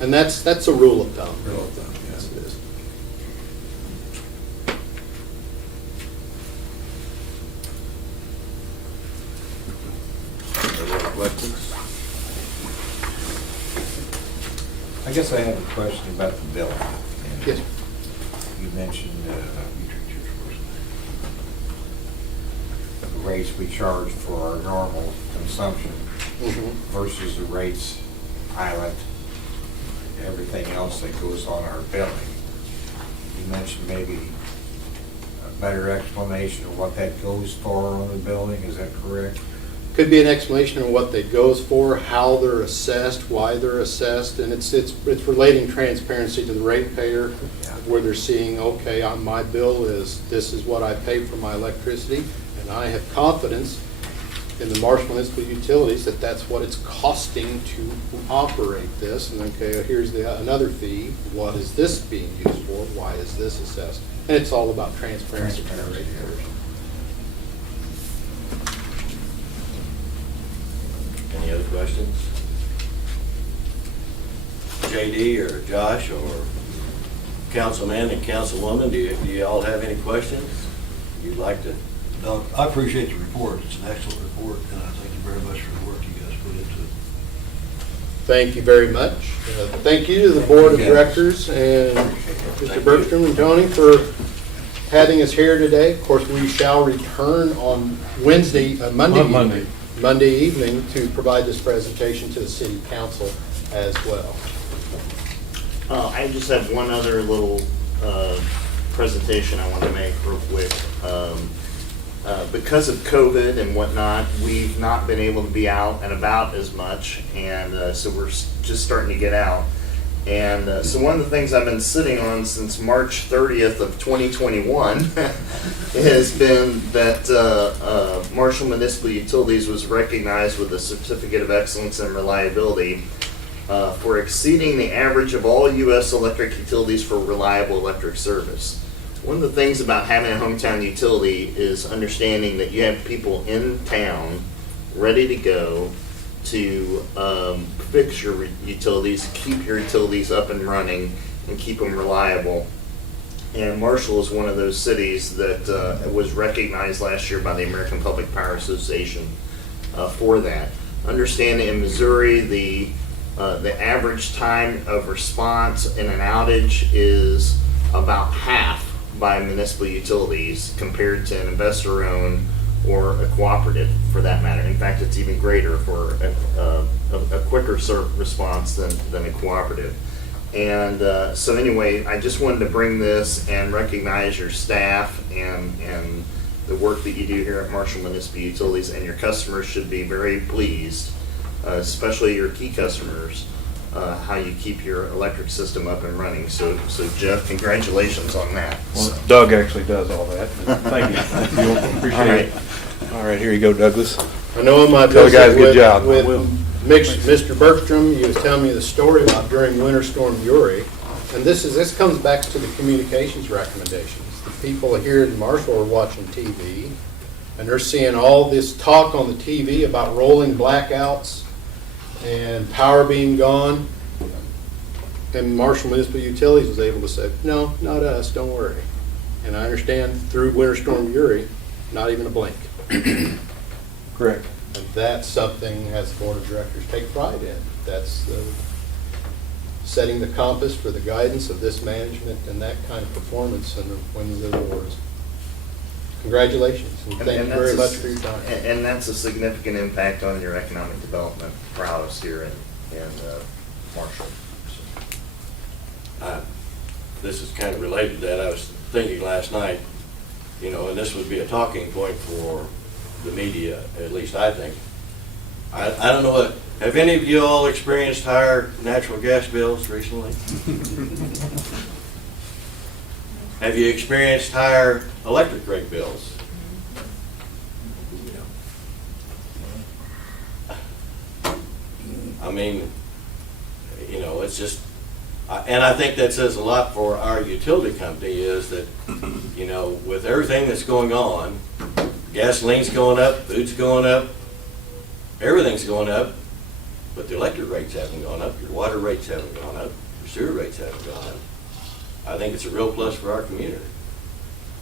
And that's a rule of thumb. Rule of thumb, Yes, it is. Any other questions? I guess I have a question about the billing. And Yes. You mentioned the rates we charge for our normal consumption Mhm. versus the rates pilot, everything else that goes on our billing. You mentioned maybe a better explanation of what that goes for on the billing, is that correct? Could be an explanation of what that goes for, how they're assessed, why they're assessed, and it's relating transparency to the ratepayer, Yeah. where they're seeing, okay, on my bill this is what I pay for my electricity, And I have confidence in the Marshall Municipal Utilities that that's what it's costing to operate this. And okay, here's another fee. What is this being used for? Why is this assessed? And it's all about transparency. Any other questions? JD or Josh or councilman and councilwoman, do you all have any questions you'd like to? Doug, I appreciate the report. It's an excellent report, and I thank you very much for the work you guys put into it. Thank you very much. Thank you to the Board of Directors and Mr. Bergstrom and Tony for having us here today. Of course, we shall return on Monday evening to provide this presentation to the City Council as well. I just have one other little presentation I want to make real quick. Because of COVID and whatnot, we've not been able to be out and about as much, and so we're just starting to get out. And so one of the things I've been sitting on since March 30th of 2021 has been that Marshall Municipal Utilities was recognized with a Certificate of Excellence and Reliability for exceeding the average of all U.S. electric utilities for reliable electric service. One of the things about having a hometown utility is understanding that you have people in town ready to go to fix your utilities, keep your utilities up and running, and keep them reliable. And Marshall is one of those cities that was recognized last year by the American Public Power Association for that. Understanding in Missouri, the average time of response in an outage is about half by municipal utilities compared to an investor-owned or a cooperative, for that matter. In fact, it's even greater for a quicker response than a cooperative. And so anyway, I just wanted to bring this and recognize your staff and the work that you do here at Marshall Municipal Utilities, and your customers should be very pleased, especially your key customers, how you keep your electric system up and running. So Jeff, congratulations on that. Well, Doug actually does all that. Thank you. Appreciate it. All right, here you go, Douglas. I know in my Tell the guys visit good job. with Mr. Bergstrom, he was telling me the story about during Winter Storm Uri, and this comes back to the communications recommendations. The people here in Marshall are watching TV, and they're seeing all this talk on the TV about rolling blackouts and power being gone, and Marshall Municipal Utilities was able to say, no, not us, don't worry. And I understand through Winter Storm Uri, not even a blink. Correct. And that's something, as the Board of Directors, take pride in. That's setting the compass for the guidance of this management and that kind of performance and winning the awards. Congratulations, and thank you very much for your time. And that's a significant impact on your economic development prowess here in Marshall. This is kind of related to that. I was thinking last night, and this would be a talking point for the media, at least I think. I don't know, have any of you all experienced higher natural gas bills recently? Have you experienced higher electric rate bills? I mean, it's just, and I think that says a lot for our utility company is that, with everything that's going on, gasoline's going up, food's going up, everything's going up, but the electric rates haven't gone up, your water rates haven't gone up, your sewer rates haven't gone up. I think it's a real plus for our community.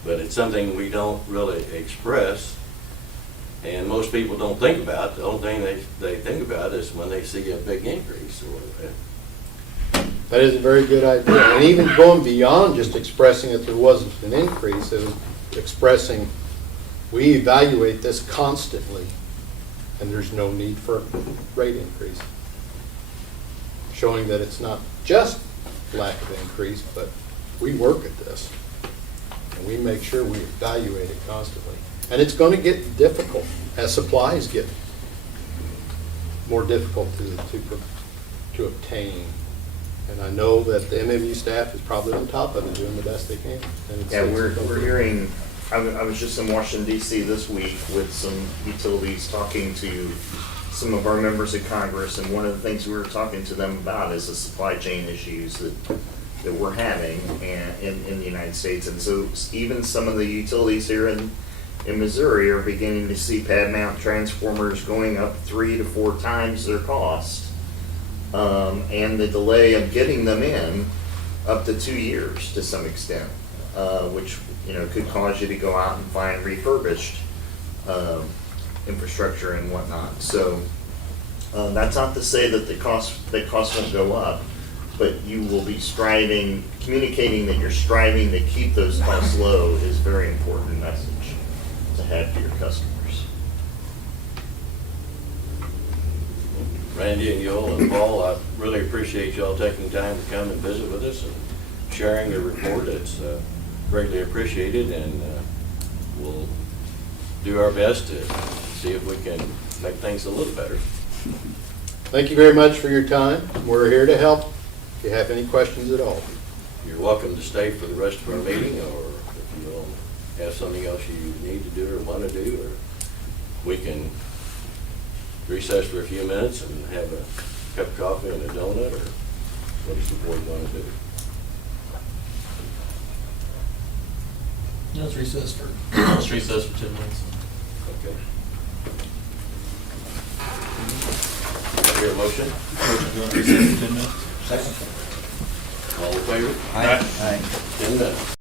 But it's something we don't really express, and most people don't think about. The only thing they think about is when they see a big increase or whatever. That is a very good idea. And even going beyond just expressing that there wasn't an increase, it was expressing we evaluate this constantly and there's no need for a rate increase. Showing that it's not just lack of increase, but we work at this and we make sure we evaluate it constantly. And it's going to get difficult as supplies get more difficult to obtain. And I know that the MMU staff is probably on top of it, doing the best they can. And Yeah, we're hearing I was just in Washington DC this week with some utilities talking to some of our members of Congress, and one of the things we were talking to them about is the supply chain issues that we're having in the United States. And so even some of the utilities here in Missouri are beginning to see pad mount transformers going up 3 to 4 times their cost. And the delay of getting them in up to 2 years to some extent, which, you know, could cause you to go out and find refurbished infrastructure and whatnot. So that's not to say that the cost won't go up, but you will be striving, communicating that you're striving to keep those costs low is a very important message to have to your customers. Randy and Joel and Paul, I really appreciate y'all taking time to come and visit with us and sharing your report. It's greatly appreciated, and we'll do our best to see if we can make things a little better. Thank you very much for your time. We're here to help if you have any questions at all. You're welcome to stay for the rest of our meeting, or if you will have something else you need to do or want to do, or we can recess for a few minutes and have a cup of coffee and a donut, or what does the board want to do? Let's recess for 10 minutes. Okay. Do I hear a motion? Recess for 10 minutes. Second. All in favor? Aye. 10 minutes.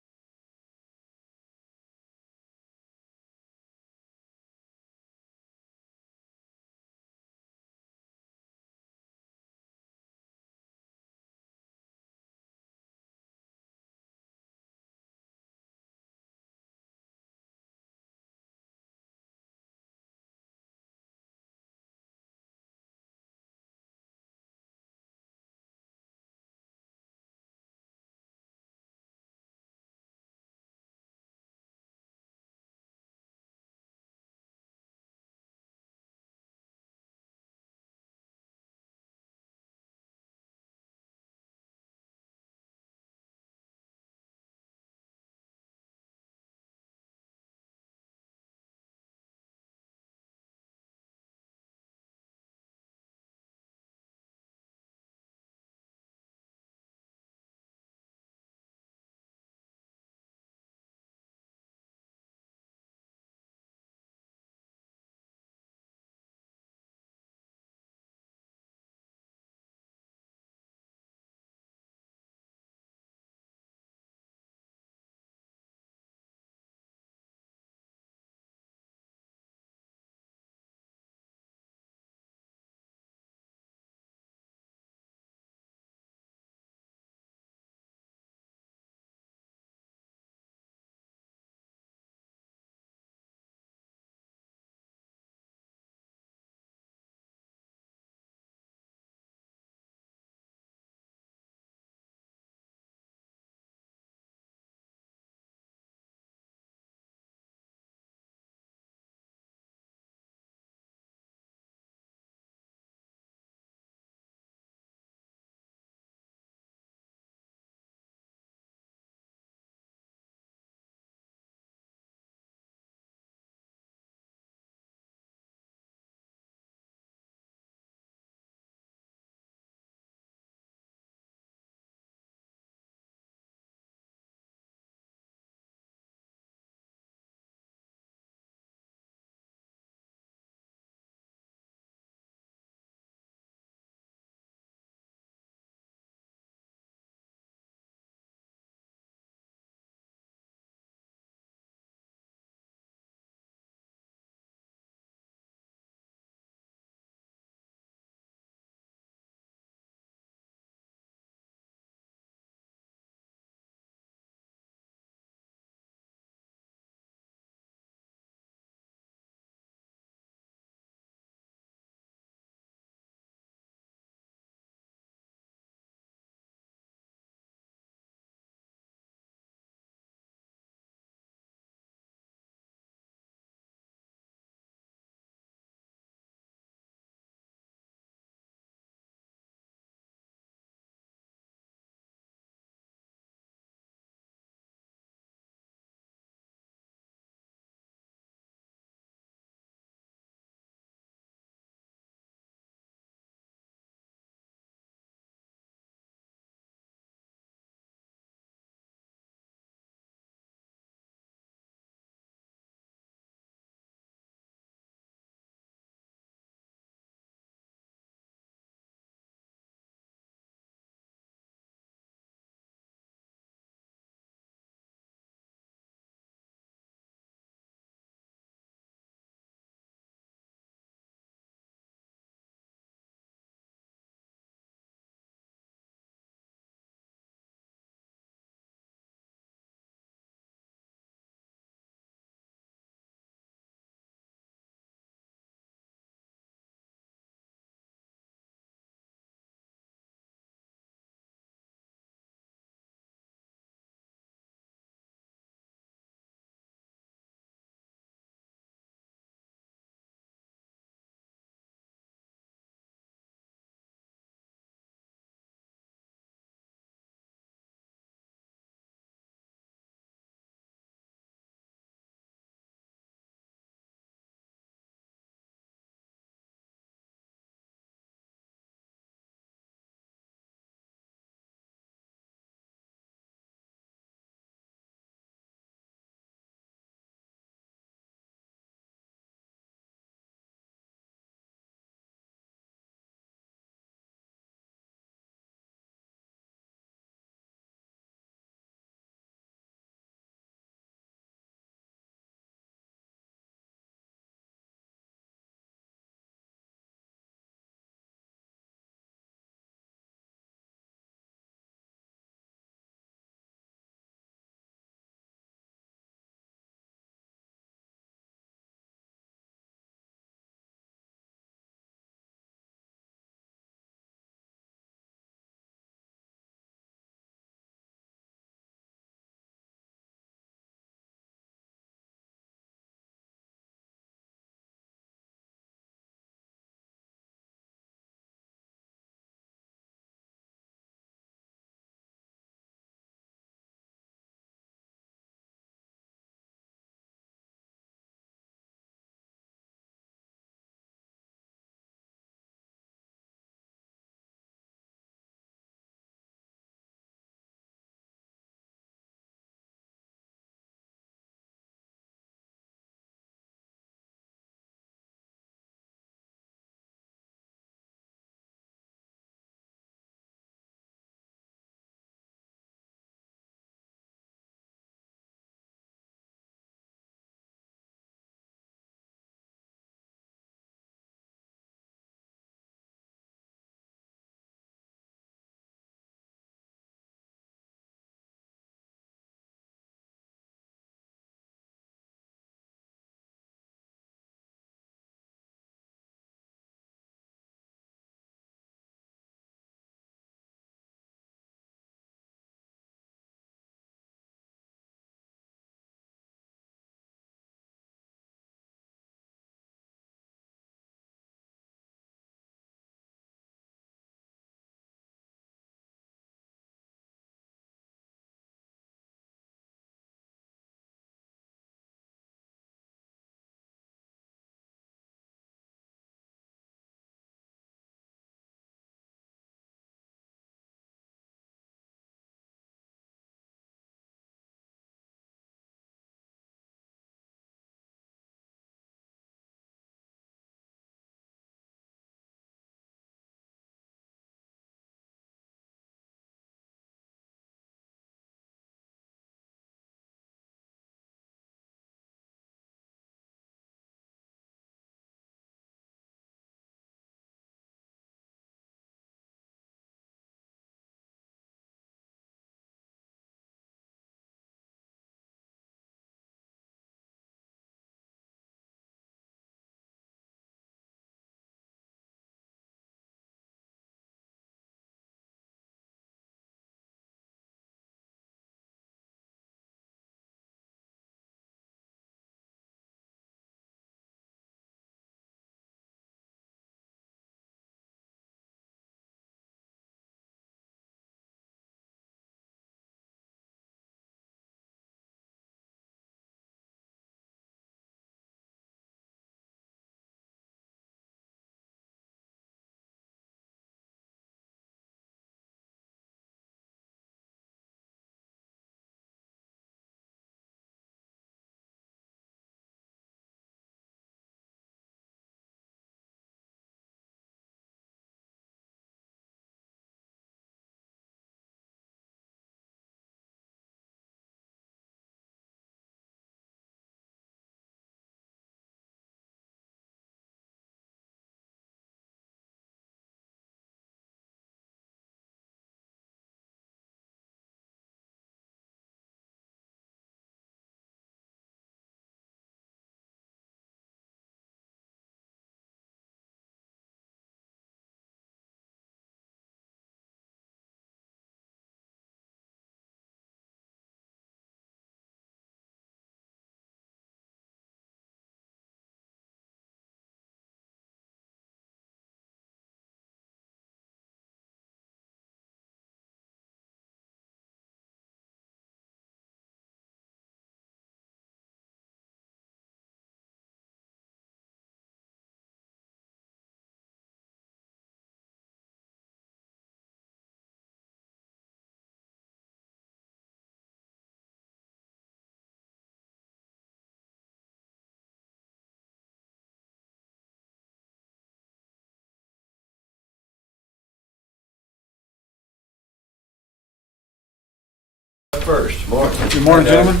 First, Mark. Good morning, gentlemen.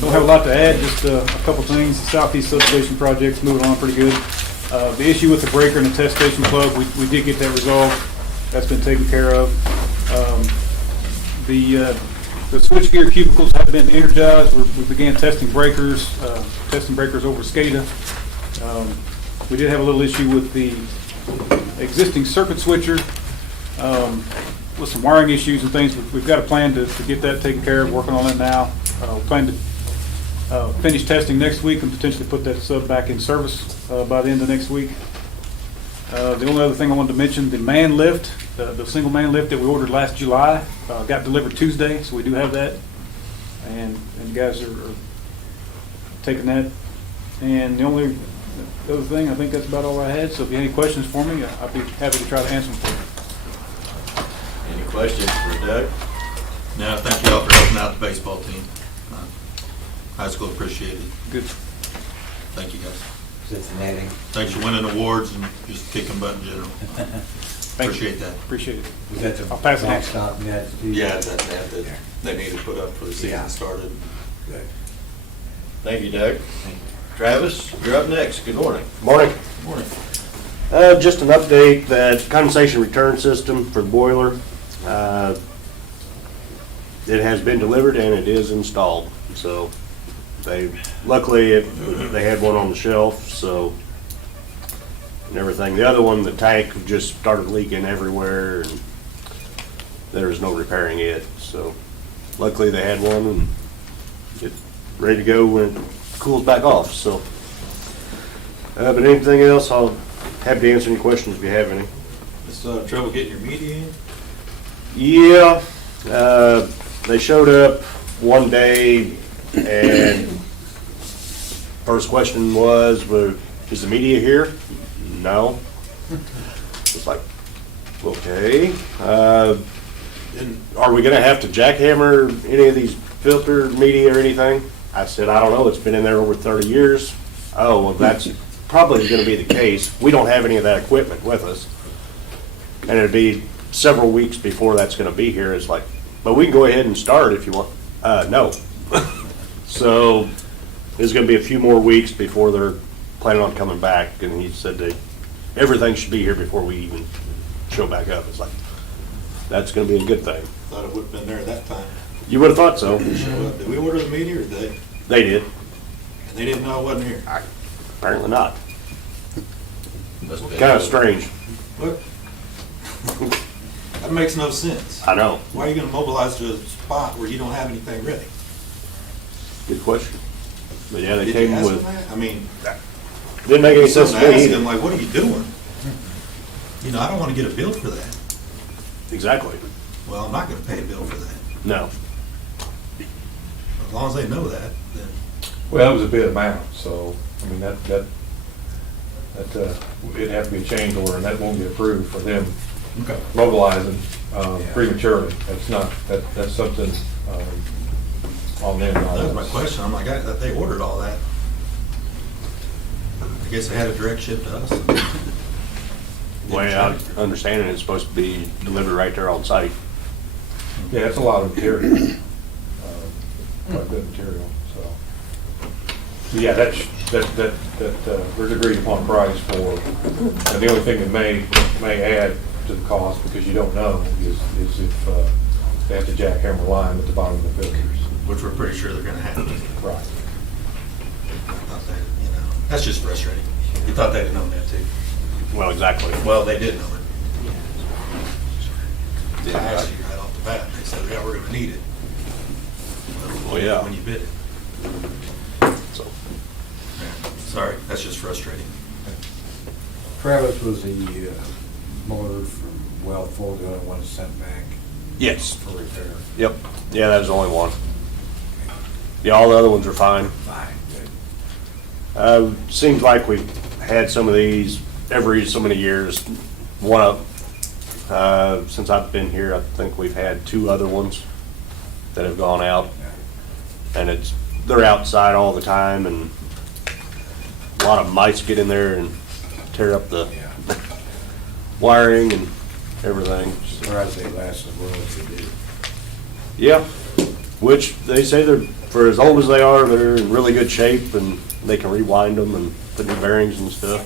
Don't have a lot to add, just a couple things. The Southeast Substation project's moving on pretty good. The issue with the breaker and the test station plug, we did get that resolved. That's been taken care of. The switchgear cubicles have been energized. We began testing breakers over SCADA. We did have a little issue with the existing circuit switcher, with some wiring issues and things. We've got a plan to get that taken care of, working on it now. We plan to finish testing next week and potentially put that sub back in service by the end of next week. The only other thing I wanted to mention, the man lift, the single man lift that we ordered last July, got delivered Tuesday, so we do have that. And you guys are taking that. And the only other thing, I think that's about all I had. So if you have any questions for me, I'd be happy to try to answer them for you. Any questions for Doug? No, thank you all for helping out the baseball team. High school appreciated. Good. Thank you, guys. Cincinnati. Thanks for winning awards and just kicking butt in general. Thank you. Appreciate that. Appreciate it. Was that the I'll pass it on. backstop net? Yeah, that they need to put up for the Yeah. season started. Good. Thank you, Doug. Travis, you're up next. Good morning. Morning. Morning. Just an update, that condensation return system for the boiler, it has been delivered and it is installed. So luckily they had one on the shelf, so, and everything. The other one, the tank just started leaking everywhere and there was no repairing it. So luckily they had one and it's ready to go when it cools back off, so. But anything else, I'll happy to answer any questions if you have any. Just trouble getting your media in? Yeah, they showed up one day and first question was, well, is the media here? No. It's like, okay. Are we gonna have to jackhammer any of these filter media or anything? I said, I don't know, it's been in there over 30 years. Oh, well, that's probably gonna be the case. We don't have any of that equipment with us. And it'd be several weeks before that's gonna be here. It's like, but we can go ahead and start if you want. No. So there's gonna be a few more weeks before they're planning on coming back. And he said that everything should be here before we even show back up. It's like, that's gonna be a good thing. Thought it would have been there at that time. You would've thought so. Did we order the media or they? They did. And they didn't know it wasn't here? Apparently not. Kinda strange. What? That makes no sense. I know. Why are you gonna mobilize to a spot where you don't have anything ready? Good question. But yeah, they Did you came ask with, them that? I mean, didn't make any sense to something to me ask either. them, like, what are you doing? You know, I don't wanna get a bill for that. Exactly. Well, I'm not gonna pay a bill for that. No. As long as they know that, then. Well, that was a bid amount, so, I mean, it'd have to be a change order, and that won't be approved for them Okay. mobilizing prematurely. That's not, that's something on them. not That was my us. question. I'm like, that they ordered all that. I guess they had a direct ship to us. Way I understand it, it's supposed to be delivered right there on site. Yeah, it's a lot of material, quite good material, so. So, yeah, that there's agreed upon price for, and the only thing that may add to the cost, because you don't know, is if they have to jackhammer line at the bottom of the filters. Which we're pretty sure they're gonna have to. Right. I thought they, you know, that's just frustrating. You thought they'd have known that too. Well, exactly. Well, they did know it. I asked you right off the bat. They said, yeah, we're gonna need it. Well, yeah. When you bid it. So, Yeah. Sorry, that's just frustrating. Travis, was the motor from well full, the other one sent back yes. for repair? Yep. Yeah, that was the only one. Yeah, all the other ones are fine. Fine, good. Seems like we've had some of these every so many years. One up, since I've been here, I think we've had 2 other ones that have gone out. And they're outside all the time, and a lot of mice get in there and tear up the wiring and everything. Surprised they lasted as well as they did. Yeah, which they say they're, for as old as they are, they're in really good shape and they can rewind them and put new bearings and stuff.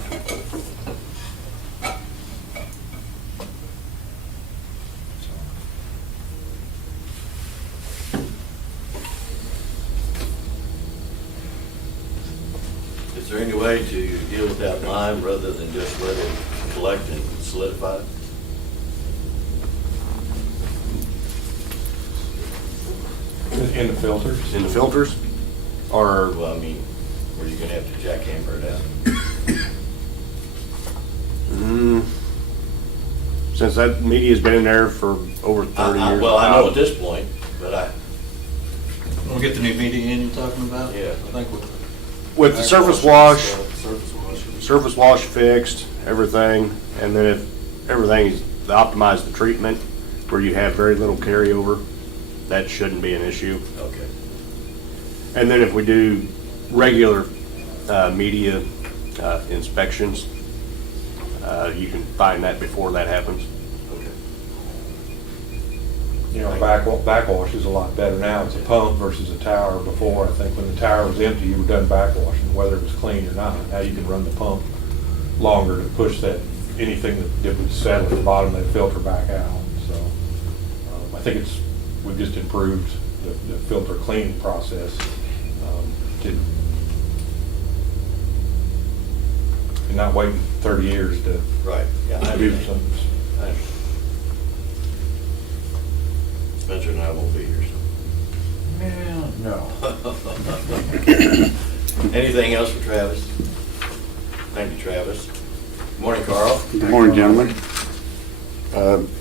Is there any way to deal with that lime rather than just let it collect and solidify? In the filters? In the filters, or, Well, I mean, were you gonna have to jackhammer it out? since that media's been in there for over 30 years. Well, I know at this point, but We'll get the new meeting in you're talking about? Yeah. I think we'll. With the surface wash, Surface wash. surface wash fixed, everything, and then if everything's optimized the treatment, where you have very little carryover, that shouldn't be an issue. Okay. And then if we do regular media inspections, you can find that before that happens. Okay. You know, backwash is a lot better now. It's a pump versus a tower. Before, I think when the tower was empty, you were done backwashing, whether it was clean or not. Now you can run the pump longer to push that, anything that would settle at the bottom, that filter back out. So I think we've just improved the filter cleaning process to, and not waiting 30 years to Right, yeah, I do understand. something. I understand. Spencer and I won't be here, No. so. Anything else for Travis? Thank you, Travis. Good morning, Carl. Good morning, gentlemen.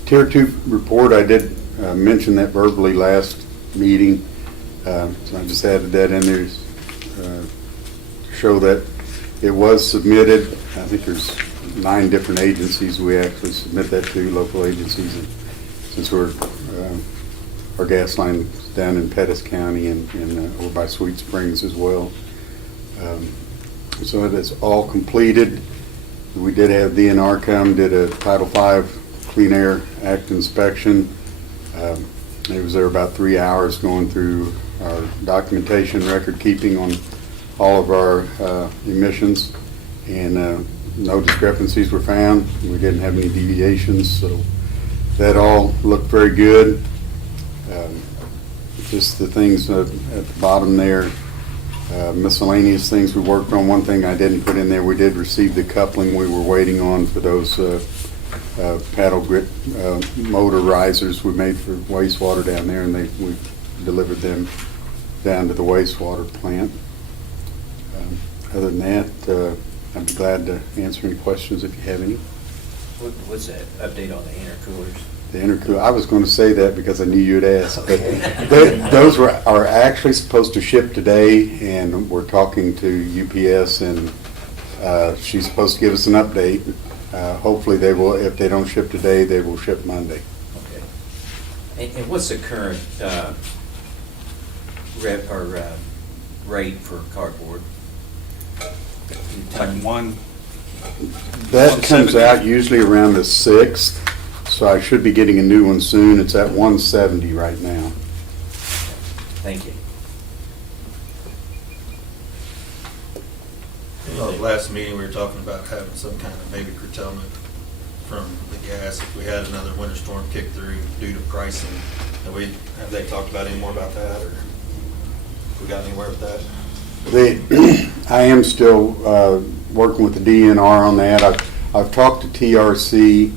Tier 2 report, I did mention that verbally last meeting, so I just added that in there to show that it was submitted. I think there's 9 different agencies we actually submit that to, local agencies, and since our gas line is down in Pettis County and over by Sweet Springs as well. So it is all completed. We did have DNR come, did a Title V Clean Air Act inspection. It was there about 3 hours going through our documentation, record keeping on all of our emissions, and no discrepancies were found. We didn't have any deviations, so that all looked very good. Just the things at the bottom there, miscellaneous things we worked on. One thing I didn't put in there, we did receive the coupling we were waiting on for those paddle grip motor risers we made for wastewater down there, and we delivered them down to the wastewater plant. Other than that, I'd be glad to answer any questions if you have any. What's that update on the intercoolers? The intercooler, I was going to say that because I knew you'd ask, but those are actually supposed to ship today, and we're talking to UPS, and she's supposed to give us an update. Hopefully they will, if they don't ship today, they will ship Monday. Okay. And what's the current rate for cardboard? Like one, That comes 170. out usually around the 6th, so I should be getting a new one soon. It's at 170 right now. Thank you. Last meeting, we were talking about having some kind of maybe curtailment from the gas if we had another winter storm kick through due to pricing. Have they talked about any more about that, or we got anywhere with that? I am still working with the DNR on that. I've talked to TRC.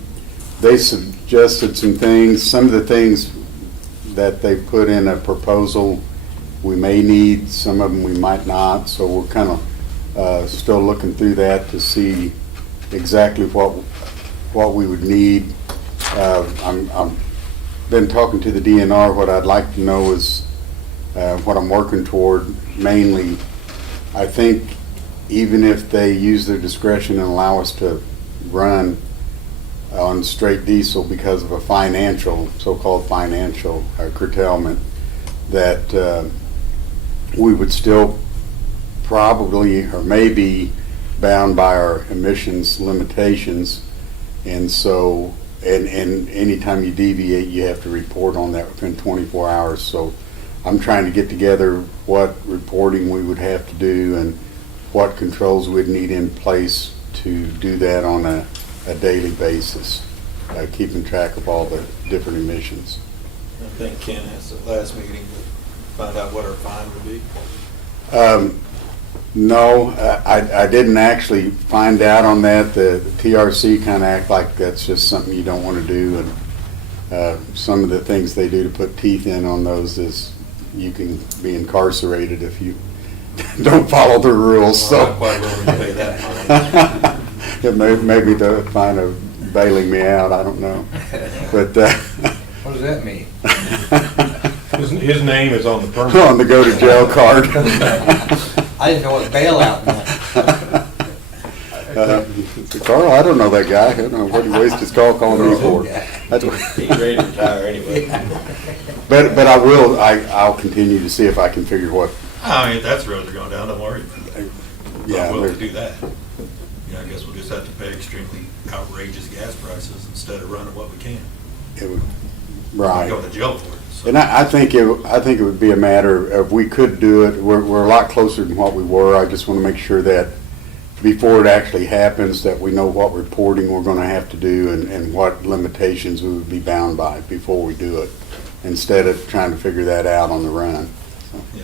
They suggested some things. Some of the things that they put in a proposal we may need, some of them we might not. So we're kind of still looking through that to see exactly what we would need. I've been talking to the DNR. What I'd like to know is what I'm working toward mainly. I think even if they use their discretion and allow us to run on straight diesel because of a so-called financial curtailment, that we would still probably or maybe bound by our emissions limitations. And so, and anytime you deviate, you have to report on that within 24 hours. So I'm trying to get together what reporting we would have to do and what controls we'd need in place to do that on a daily basis, keeping track of all the different emissions. I think Ken has the last meeting to find out what our fine would be. No, I didn't actually find out on that. The TRC kind of act like that's just something you don't want to do, and some of the things they do to put teeth in on those is you can be incarcerated if you don't follow the rules. Well, So I'm not quite willing to pay that fine. maybe the fine of bailing me out. I don't know, but What does that mean? His name is on the permit. on the go to jail card. I didn't know what bailout meant. Carl, I don't know that guy. I don't know what he wastes his call calling me for. That's what- He's ready to retire anyway. But I'll continue to see if I can figure what, I mean, if that's the road they're going down, don't worry. yeah, I'm willing to there- do that. I guess we'll just have to pay extremely outrageous gas prices instead of running what we can. it would, We're right. going to jail for it. So. And I think it would be a matter of, we could do it, we're a lot closer than what we were. I just want to make sure that before it actually happens, that we know what reporting we're going to have to do and what limitations we would be bound by before we do it, instead of trying to figure that out on the run. Yeah.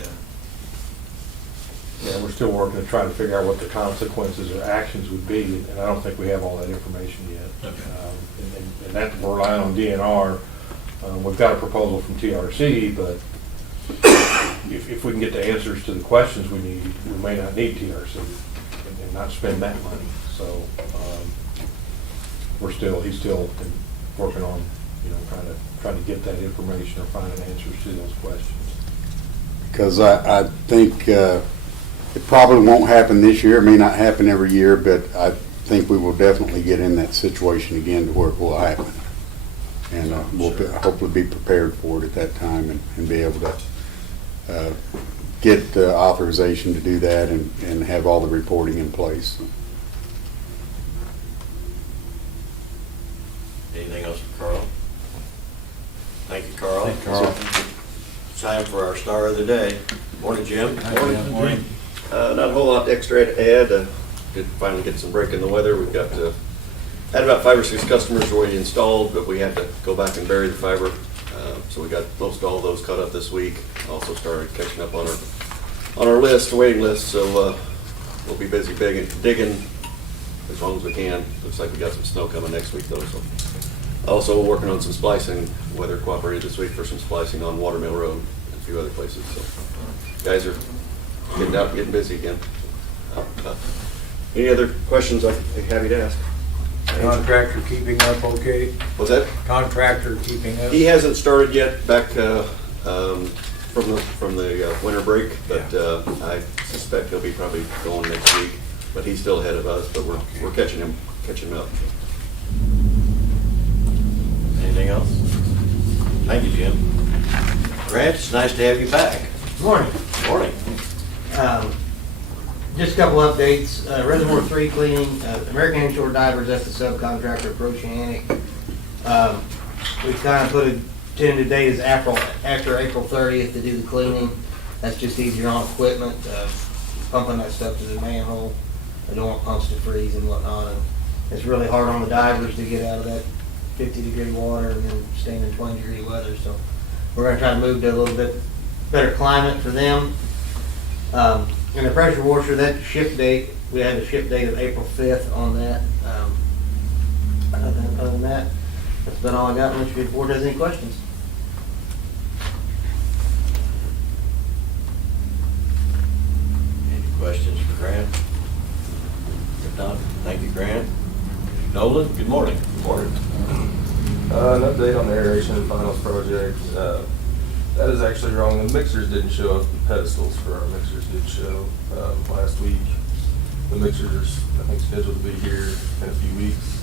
Yeah, we're still working to try to figure out what the consequences or actions would be, and I don't think we have all that information yet. Okay. And that, we're relying on DNR. We've got a proposal from TRC, but if we can get the answers to the questions we need, we may not need TRC and not spend that money. So he's still working on, trying to get that information or finding answers to those questions. Because I think it probably won't happen this year, it may not happen every year, but I think we will definitely get in that situation again to where it will happen. And we'll hopefully be prepared for it at that time and be able to get authorization to do that and have all the reporting in place. Anything else for Carl? Thank you, Carl. Thank you, Carl. It's time for our star of the day. Morning, Jim. Morning. Not a whole lot extra to add. Did finally get some break in the weather. We've got had about 5 or 6 customers already installed, but we had to go back and bury the fiber. So we got most all of those cut up this week. Also started catching up on our list, waiting list. So we'll be busy digging as long as we can. Looks like we got some snow coming next week though. So also working on some splicing. Weather cooperated this week for some splicing on Watermill Road and a few other places. So guys are getting out, getting busy again. Any other questions? I'd be happy to ask. Contractor keeping up okay? What's that? Contractor keeping up? He hasn't started yet back from the winter break, but I suspect he'll be probably going next week. But he's still ahead of us, but we're catching up. Anything else? Thank you, Jim. Grant, it's nice to have you back. Morning. Morning. Just a couple updates. Reservoir 3 cleaning, American Inshore Divers, that's the subcontractor of Oceanic. We kind of put a tentative date as after April 30th to do the cleaning. That's just easier on equipment, pumping that stuff to the manhole. I don't want pumps to freeze and whatnot. And it's really hard on the divers to get out of that 50-degree water and then staying in 20-degree weather. So we're going to try to move to a little bit better climate for them. And the pressure washer, that ship date, we had a ship date of April 5th on that. Other than that, that's been all I got unless your board has any questions. Any questions for Grant? If not, thank you, Grant. Nolan, good morning. Good morning. An update on the aeration and finals project. That is actually wrong. The mixers didn't show up. The pedestals for our mixers did show last week. The mixers, I think, scheduled to be here in a few weeks.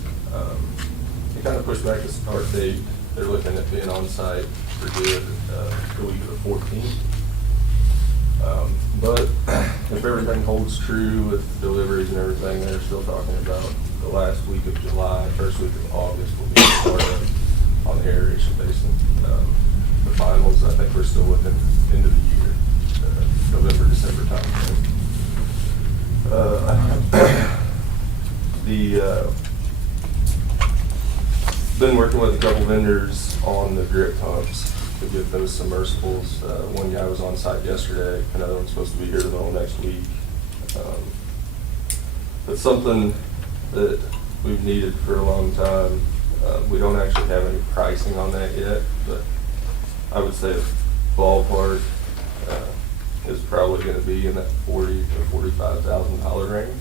They kind of pushed back the start date. They're looking at being on site for good the week of the 14th. But if everything holds true with deliveries and everything, they're still talking about the last week of July, first week of August will be the startup on the aeration basin. the finals, I think we're still looking into the year, November, December timeframe. Been working with a couple vendors on the grit pumps to get those submersibles. One guy was on site yesterday, another one's supposed to be here the middle of next week. It's something that we've needed for a long time. We don't actually have any pricing on that yet, but I would say ballpark is probably going to be in that $40,000 to $45,000 range.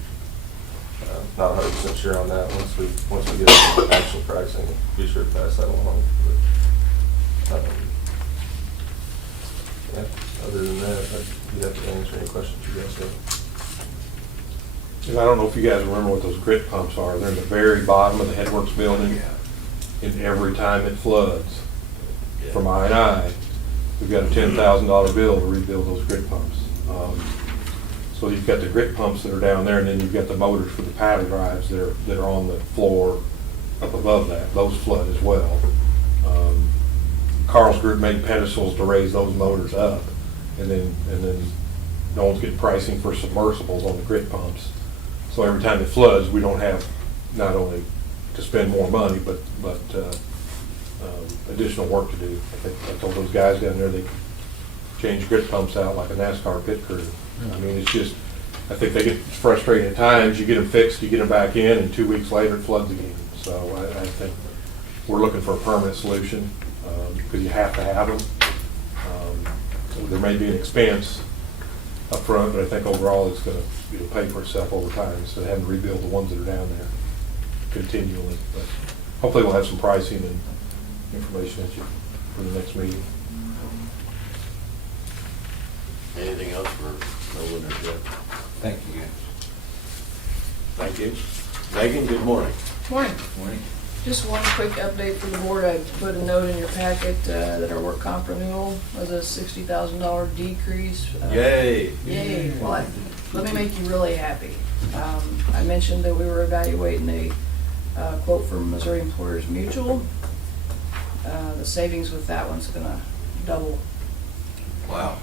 Not 100% sure on that. Once we get the actual pricing, be sure to pass that along. But, yeah, other than that, I'd be happy to answer any questions you guys have. And I don't know if you guys remember what those grit pumps are. They're in the very bottom of the Headworks building. And every time it floods from I&I, we've got a $10,000 bill to rebuild those grit pumps. So you've got the grit pumps that are down there, and then you've got the motors for the paddle drives that are on the floor up above that. Those flood as well. Carl's group made pedestals to raise those motors up, and then no one's getting pricing for submersibles on the grit pumps. So every time it floods, we don't have not only to spend more money, but additional work to do. I told those guys down there they could change grit pumps out like a NASCAR pit crew. I mean, it's just, I think they get frustrated at times. You get them fixed, you get them back in, and 2 weeks later it floods again. So I think we're looking for a permanent solution because you have to have them. There may be an expense up front, but I think overall it's going to pay for itself over time instead of having to rebuild the ones that are down there continually. But hopefully we'll have some pricing and information at you for the next meeting. Anything else for Nolan or Jeff? Thank you, guys. Thank you. Megan, good morning. Morning. Morning. Just one quick update for the board. I put a note in your packet that our work comp renewal was a $60,000 decrease. Yay. Yay. Well, let me make you really happy. I mentioned that we were evaluating a quote from Missouri Employers Mutual. The savings with that one's gonna double. Wow.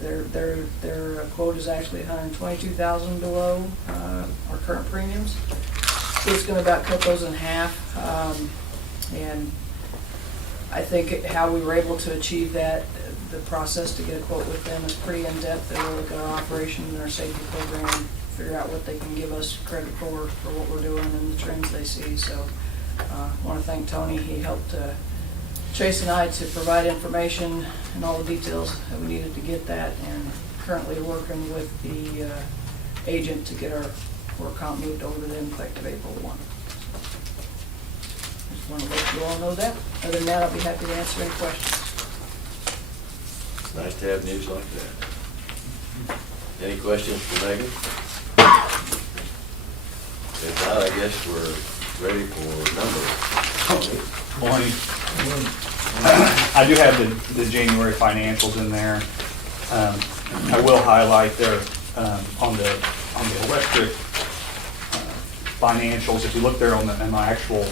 Their quote is actually $122,000 below our current premiums. So it's going to about cut those in half. And I think how we were able to achieve that, the process to get a quote with them is pretty in-depth. They will look at our operation and our safety program, figure out what they can give us credit for what we're doing and the trends they see. So I want to thank Tony. He helped Chase and I to provide information and all the details that we needed to get that, and currently working with the agent to get our work comp moved over to them effective April 1. Just want to let you all know that. Other than that, I'll be happy to answer any questions. It's nice to have news like that. Any questions for Megan? If not, I guess we're ready for numbers. Morning. I do have the January financials in there. I will highlight there on the electric financials. If you look there in my actual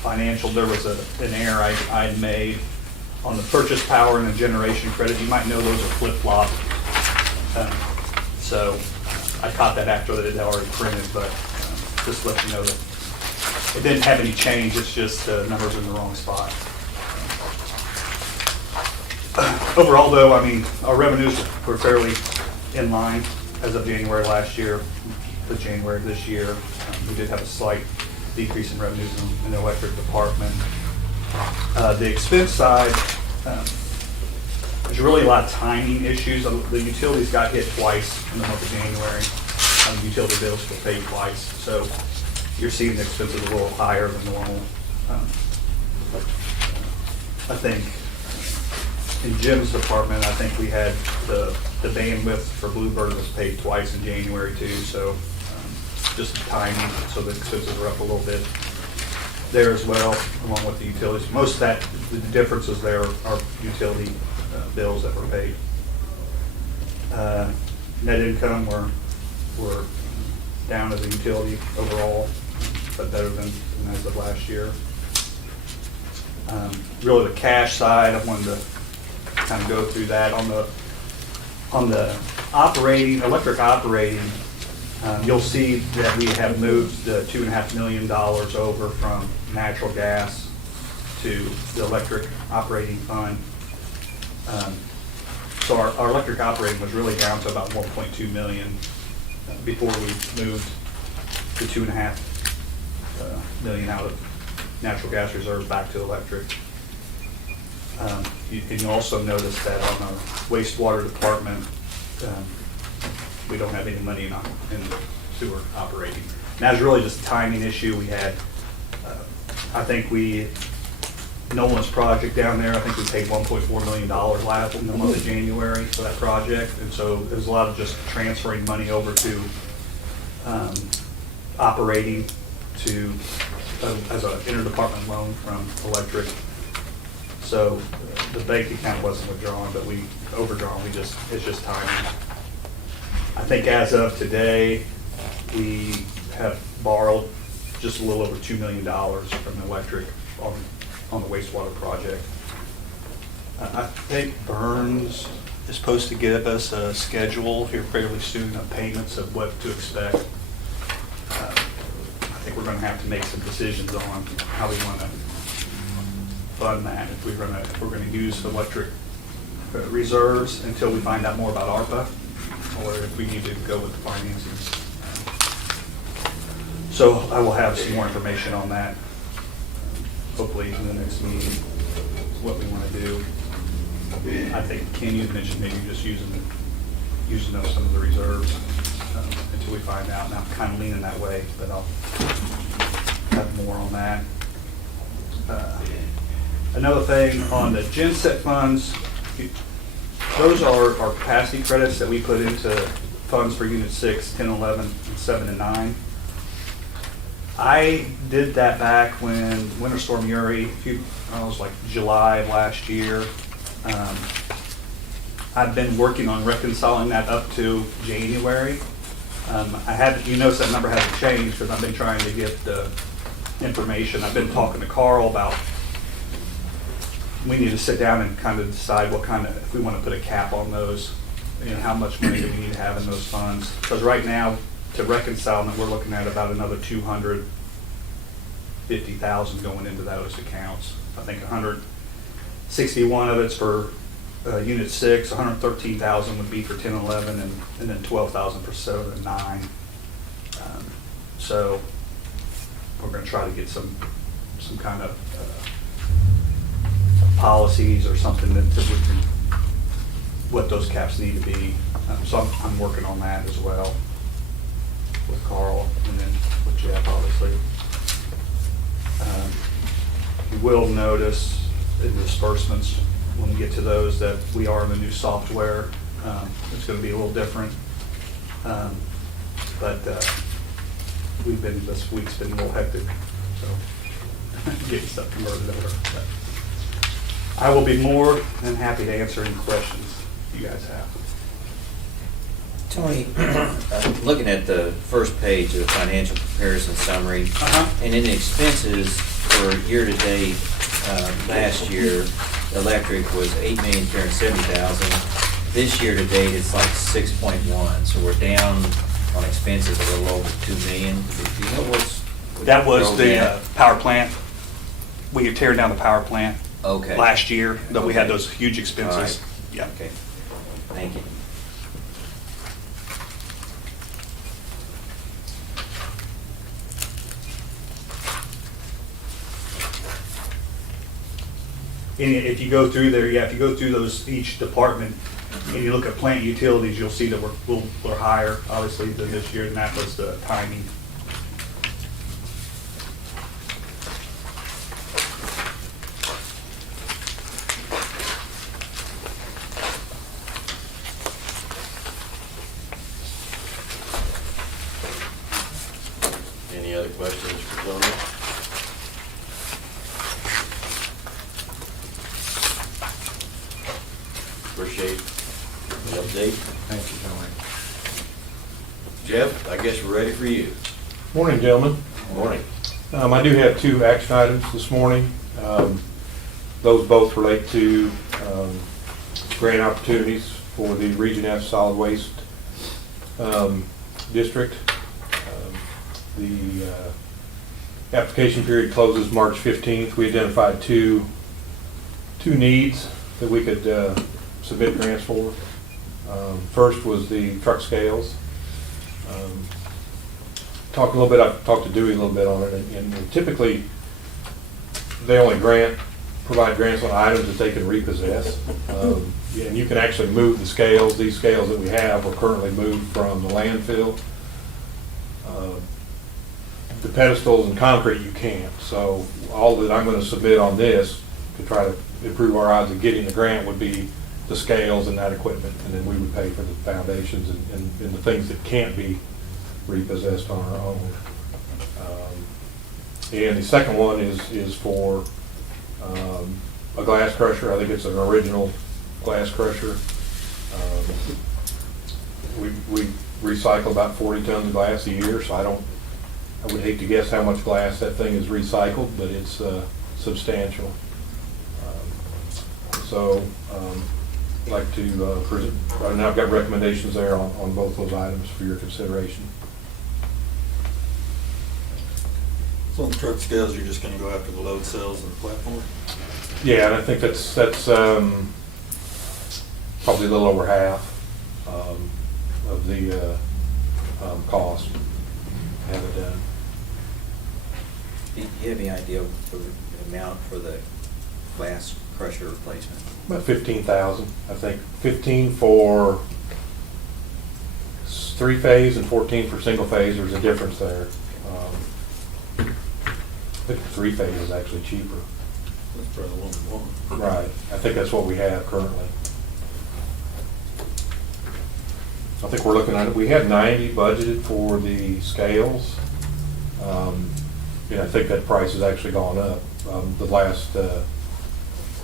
financial, there was an error I had made on the purchase power and the generation credit. You might know those are flip-flopped. So I caught that after that it had already printed, but just let you know that it didn't have any change. It's just numbers in the wrong spot. Overall, though, I mean, our revenues were fairly in line as of January last year to January of this year. We did have a slight decrease in revenues in the electric department. The expense side, there's really a lot of timing issues. The utilities got hit twice in the month of January. The utility bills were paid twice, so you're seeing the expenses a little higher than normal. I think in Jim's department, I think we had the bandwidth for Bluebird was paid twice in January too, so just timing, so the expenses are up a little bit there as well, along with the utilities. Most of that, the differences there are utility bills that were paid. Net income, we're down as a utility overall, but better than as of last year. Really the cash side, I wanted to kind of go through that. On the operating, electric operating, you'll see that we have moved the $2.5 million over from natural gas to the electric operating fund. So our electric operating was really down to about 1.2 million before we moved the 2.5 million out of natural gas reserves back to electric. And you also notice that on our wastewater department, we don't have any money in the sewer operating. And that's really just a timing issue. We had, I think Nolan's project down there, I think we paid $1.4 million last in the month of January for that project. And so there's a lot of just transferring money over to operating to, as an interdepartment loan from electric. So the bank account wasn't withdrawn, but we overdrawn, it's just timing. I think as of today, we have borrowed just a little over $2 million from the electric on the wastewater project. I think Burns is supposed to give us a schedule here fairly soon of payments of what to expect. I think we're going to have to make some decisions on how we want to fund that. If we're going to use electric reserves until we find out more about ARPA, or if we need to go with the financing. So I will have some more information on that, hopefully in the next meeting, what we want to do. I think Ken, you mentioned maybe just using up some of the reserves until we find out, and I'm kind of leaning that way, but I'll have more on that. Another thing on the genset funds, those are our capacity credits that we put into funds for Unit 6, 10, 11, 7, and 9. I did that back when Winter Storm Uri, it was like July of last year. I've been working on reconciling that up to January. You notice that number hasn't changed because I've been trying to get the information. I've been talking to Carl about, we need to sit down and kind of decide if we want to put a cap on those, how much money do we need to have in those funds. Because right now, to reconcile them, we're looking at about another $250,000 going into those accounts. I think 161 of it's for Unit 6, 113,000 would be for 10 and 11, and then 12,000 for 7 and 9. So we're going to try to get some kind of policies or something that we can, what those caps need to be. So I'm working on that as well with Carl and then with Jeff, obviously. You will notice in disbursements when we get to those that we are in the new software. It's going to be a little different. But this week's been a little hectic, so getting stuff converted over. But I will be more than happy to answer any questions you guys have. Tony, looking at the first page of the financial comparison summary, and in the expenses for year-to-date last year, electric was $8,370,000. This year-to-date, it's like 6.1, so we're down on expenses a little over $2 million. Do you know what's? That was the power plant. We were tearing down the power plant last year, that we had those huge expenses. All right. Yeah. Okay. Thank you. And if you go through there, if you go through those, each department, and you look at plant utilities, you'll see that we're higher, obviously, than this year, and that was the timing. Any other questions for Tony? Appreciate the update. Thank you, Jeff, I guess we're ready for you. Morning, gentlemen. Morning. I do have two action items this morning. Those both relate to grant opportunities for the Region F Solid Waste District. The application period closes March 15th. We identified two needs that we could submit grants for. First was the truck scales. I've talked to Dewey a little bit on it, and typically they only provide grants on items that they can repossess. And you can actually move the scales. These scales that we have are currently moved from the landfill. The pedestals and concrete you can't. So all that I'm going to submit on this to try to improve our odds of getting the grant would be the scales and that equipment, and then we would pay for the foundations and the things that can't be repossessed on our own. And the second one is for a glass crusher. I think it's an original glass crusher. We recycle about 40 tons of glass a year, so I would hate to guess how much glass that thing is recycled, but it's substantial. I'd like to present, right now I've got recommendations there on both those items for your consideration. So on the truck scales, you're just gonna go after the load cells and the platform? Yeah, and I think that's probably a little over half of the cost to have it done. Do you have any idea of the amount for the glass crusher replacement? About 15,000, I think. 15 for three-phase and 14 for single-phase. There's a difference there. I think three-phase is actually cheaper. That's probably the one we want. Right. I think that's what we have currently. I think we're looking at it. We had 90 budgeted for the scales. And I think that price has actually gone up. The last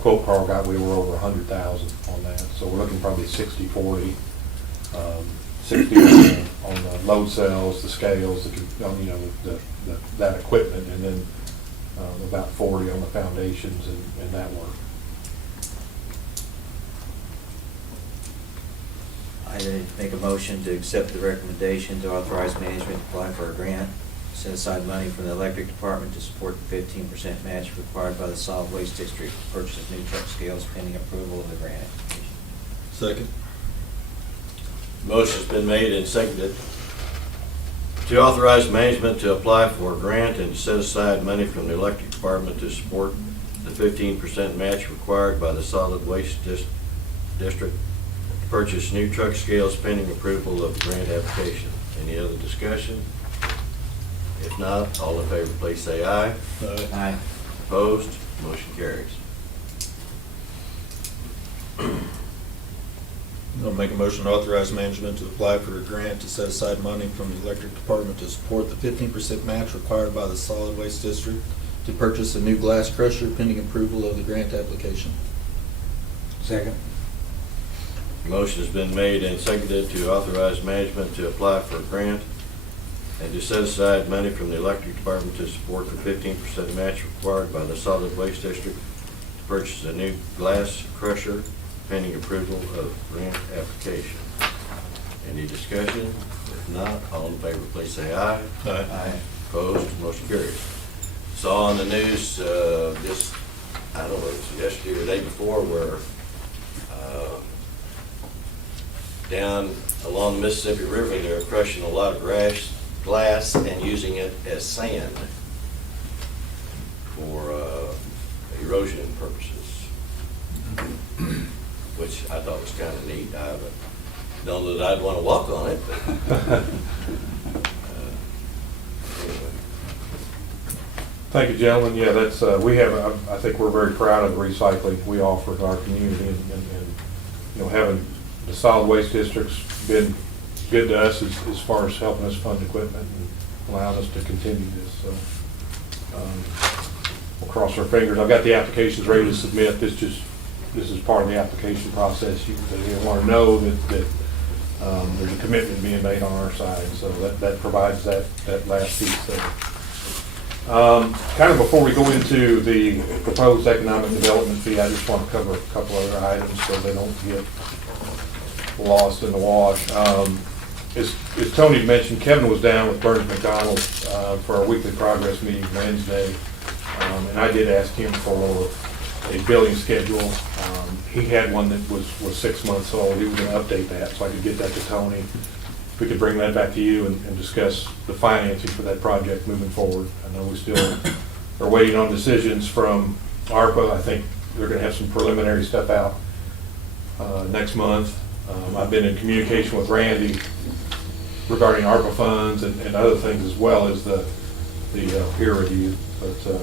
quote Carl got, we were over 100,000 on that. So we're looking probably 60-40, 60 on the load cells, the scales, that equipment, and then about 40 on the foundations and that work. I make a motion to accept the recommendation to authorize management to apply for a grant, set aside money from the electric department to support the 15% match required by the solid waste district to purchase new truck scales pending approval of the grant application. Second. Motion's been made and seconded to authorize management to apply for a grant and to set aside money from the electric department to support the 15% match required by the solid waste district to purchase new truck scales pending approval of the grant application. Any other discussion? If not, all in favor, please say aye. Aye. Opposed? Motion carries. I'll make a motion to authorize management to apply for a grant to set aside money from the electric department to support the 15% match required by the solid waste district to purchase a new glass crusher pending approval of the grant application. Second. Motion has been made and seconded to authorize management to apply for a grant and to set aside money from the electric department to support the 15% match required by the solid waste district to purchase a new glass crusher pending approval of grant application. Any discussion? If not, all in favor, please say aye. Aye. Opposed? Motion carries. Saw on the news just, I don't know, it was yesterday or the day before, where down along the Mississippi River, they're crushing a lot of glass and using it as sand for erosion purposes, which I thought was kind of neat. I haven't known that I'd want to walk on it, but anyway. Thank you, gentlemen. Yeah, that's, I think we're very proud of the recycling we offer to our community, and having the solid waste district's been good to us as far as helping us fund equipment and allowing us to continue this. So we'll cross our fingers. I've got the applications ready to submit. This is part of the application process. You want to know that there's a commitment being made on our side. So that provides that last piece there. Kind of before we go into the proposed economic development fee, I just want to cover a couple other items so they don't get lost in the wash. As Tony mentioned, Kevin was down with Burns McDonald for our weekly progress meeting Wednesday, and I did ask him for a billing schedule. He had one that was 6 months old. He was going to update that, so I could get that to Tony. We could bring that back to you and discuss the financing for that project moving forward. I know we still are waiting on decisions from ARPA. I think they're going to have some preliminary stuff out next month. I've been in communication with Randy regarding ARPA funds and other things, as well as the peer review. But so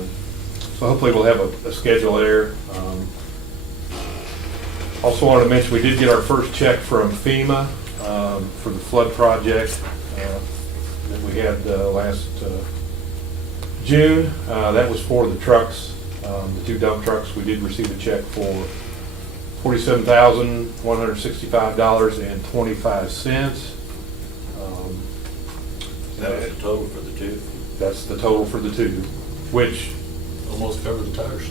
hopefully we'll have a schedule there. Also wanted to mention we did get our first check from FEMA for the flood project that we had last June. That was for the trucks, the 2 dump trucks. We did receive a check for $47,165.25. That was the total for the 2? That's the total for the 2, which Almost cover the tires.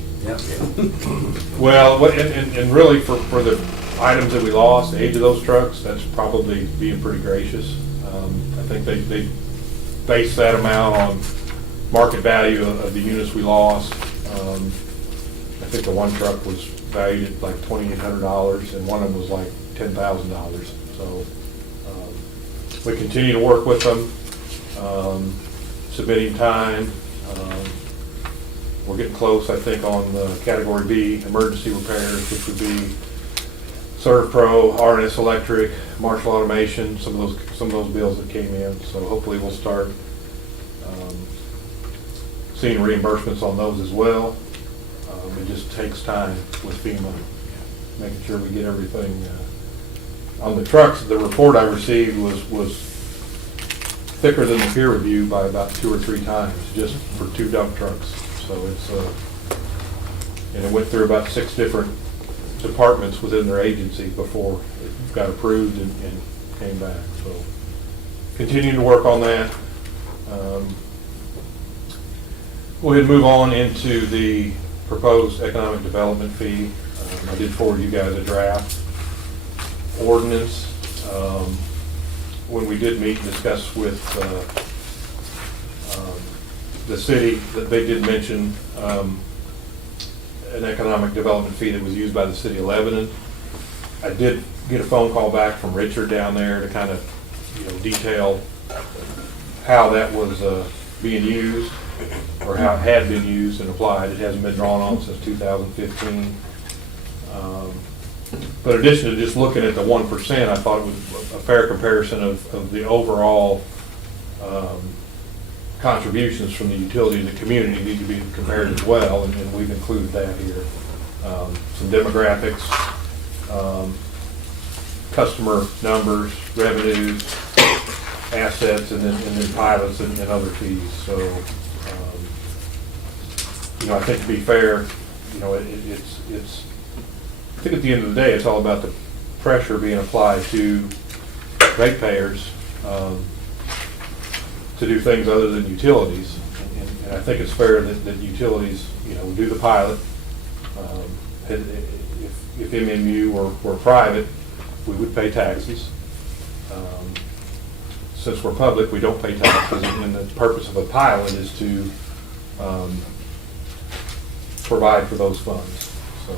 well, and really for the items that we lost, the age of those trucks, that's probably being pretty gracious. I think they based that amount on market value of the units we lost. I think the one truck was valued at like $2,800 and one of them was like $10,000. So we continue to work with them, submitting time. We're getting close, I think, on the Category B emergency repairs, which would be ServPro, RNS Electric, Marshall Automation, some of those bills that came in. So hopefully we'll start seeing reimbursements on those as well. It just takes time with FEMA, making sure we get everything. On the trucks, the report I received was thicker than the peer review by about 2 or 3 times, just for 2 dump trucks. So it's, and it went through about 6 different departments within their agency before it got approved and came back. So continuing to work on that. Go ahead and move on into the proposed economic development fee. I did forward you guys a draft ordinance. When we did meet and discuss with the city, that they did mention an economic development fee that was used by the city of Lebanon. I did get a phone call back from Richard down there to kind of, detail how that was being used, or how it had been used and applied. It hasn't been drawn on since 2015. But in addition to just looking at the 1%, I thought it was a fair comparison of the overall contributions from the utility and the community need to be compared as well, and we've included that here. Some demographics, customer numbers, revenues, assets, and then pilots and other fees. So, I think to be fair, it's I think at the end of the day, it's all about the pressure being applied to ratepayers to do things other than utilities. And I think it's fair that utilities, do the pilot. If MMU were private, we would pay taxes. Since we're public, we don't pay taxes, and the purpose of a pilot is to provide for those funds. So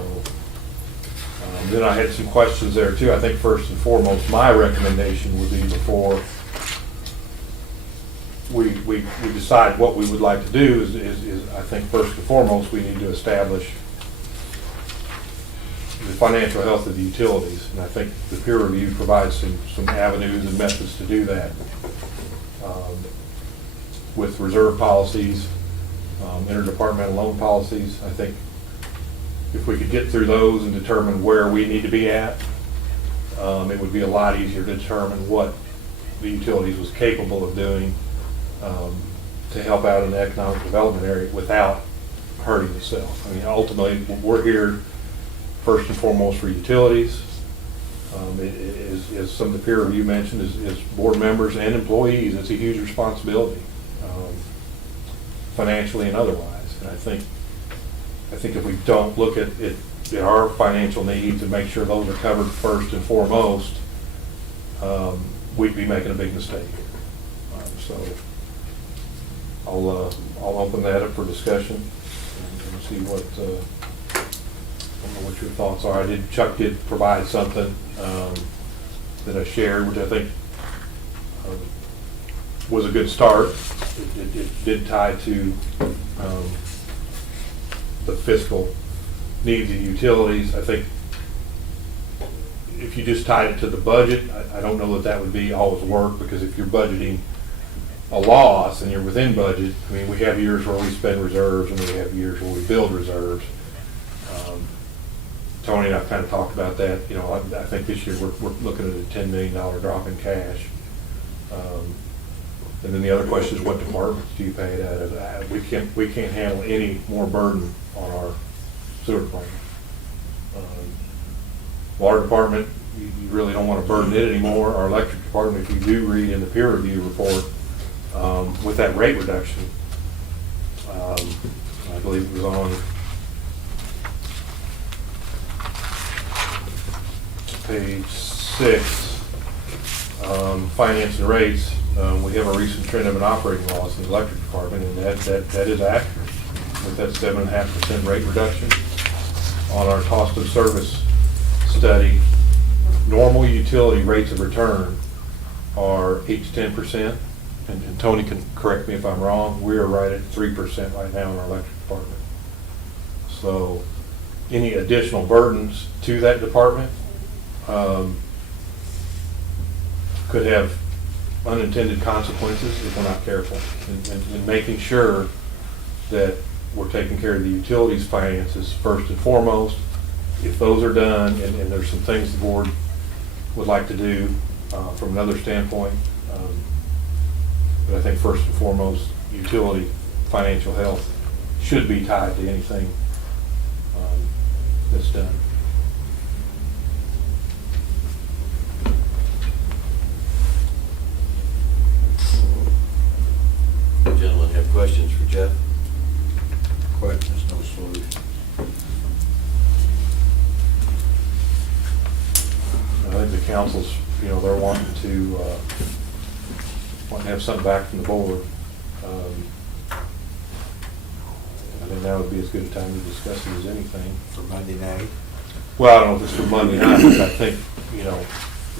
then I had some questions there too. I think first and foremost, my recommendation would be before we decide what we would like to do is I think first and foremost, we need to establish the financial health of the utilities. And I think the peer review provides some avenues and methods to do that. With reserve policies, interdepartmental loan policies, I think if we could get through those and determine where we need to be at, it would be a lot easier to determine what the utilities was capable of doing to help out in the economic development area without hurting itself. I mean, ultimately, we're here first and foremost for utilities. As some of the peer review mentioned, as board members and employees, it's a huge responsibility. financially and otherwise. And I think if we don't look at our financial needs and make sure those are covered first and foremost, we'd be making a big mistake. So I'll open that up for discussion and see what, I don't know what your thoughts are. Chuck did provide something that I shared, which I think was a good start. It did tie to the fiscal needs of utilities. I think if you just tied it to the budget, I don't know that would be always work, because if you're budgeting a loss and you're within budget, I mean, we have years where we spend reserves and we have years where we build reserves. Tony and I kind of talked about that. You know, I think this year we're looking at a $10 million drop in cash. And then the other question is, what departments do you pay it out of? We can't handle any more burden on our sewer department. Water department, you really don't want to burden it anymore. Our electric department, if you do read in the peer review report, with that rate reduction, I believe it was on page 6, finance and rates. We have a recent trend of an operating loss in the electric department, and that is accurate with that 7.5% rate reduction. On our cost of service study, normal utility rates of return are 8 to 10%, and Tony can correct me if I'm wrong. We are right at 3% right now in our electric department. So any additional burdens to that department could have unintended consequences if we're not careful in making sure that we're taking care of the utilities finances first and foremost. If those are done, and there's some things the board would like to do from another standpoint, but I think first and foremost, utility financial health should be tied to anything that's done. Gentlemen, have questions for Jeff? Questions, no solution. I think the council's, they're wanting to have something back from the board. I think that would be as good a time to discuss it as anything. For Monday night? Well, I don't know if it's for Monday night, but I think,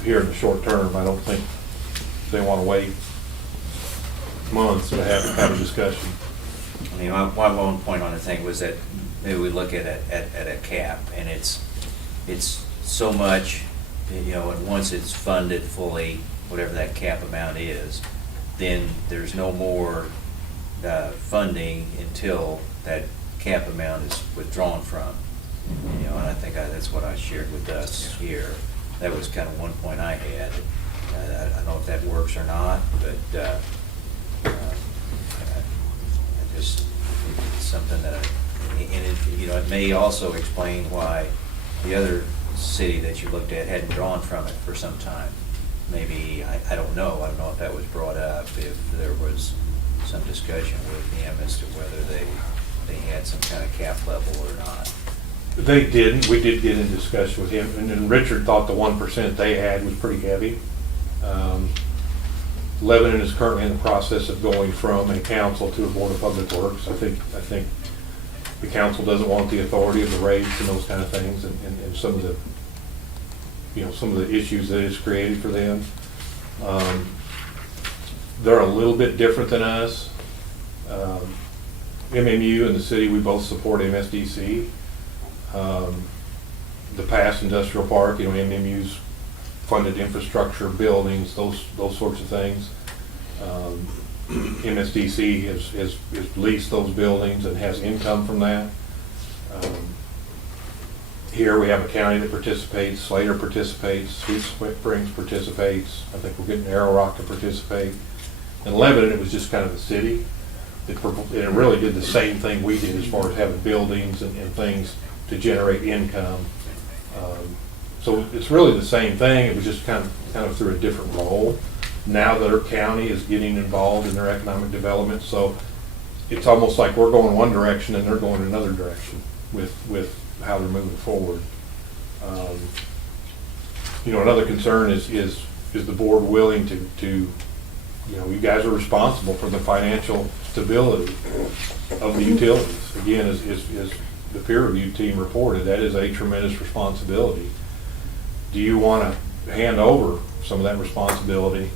here in the short term, I don't think they want to wait months to have a discussion. I mean, one point on the thing was that maybe we look at a cap, and it's so much, and once it's funded fully, whatever that cap amount is, then there's no more funding until that cap amount is withdrawn from. And I think that's what I shared with us here. That was kind of one point I had. I don't know if that works or not, but it's something that, it may also explain why the other city that you looked at hadn't drawn from it for some time. Maybe, I don't know if that was brought up, if there was some discussion with them as to whether they had some kind of cap level or not. They didn't. We did get in discussion with him, and then Richard thought the 1% they had was pretty heavy. Lebanon is currently in the process of going from a council to a board of public works. I think the council doesn't want the authority of the rates and those kind of things, and some of the issues that it's created for them. They're a little bit different than us. MMU and the city, we both support MSDC. The past industrial park, MMU's funded infrastructure, buildings, those sorts of things. MSDC has leased those buildings and has income from that. Here we have a county that participates, Slater participates, Sweet Springs participates. I think we're getting Arrow Rock to participate. In Lebanon, it was just kind of the city. It really did the same thing we did as far as having buildings and things to generate income. So it's really the same thing. It was just kind of through a different role. Now that our county is getting involved in their economic development, so it's almost like we're going one direction and they're going another direction with how they're moving forward. You know, another concern is the board willing to, you know, you guys are responsible for the financial stability of the utilities. Again, as the peer review team reported, that is a tremendous responsibility. Do you want to hand over some of that responsibility?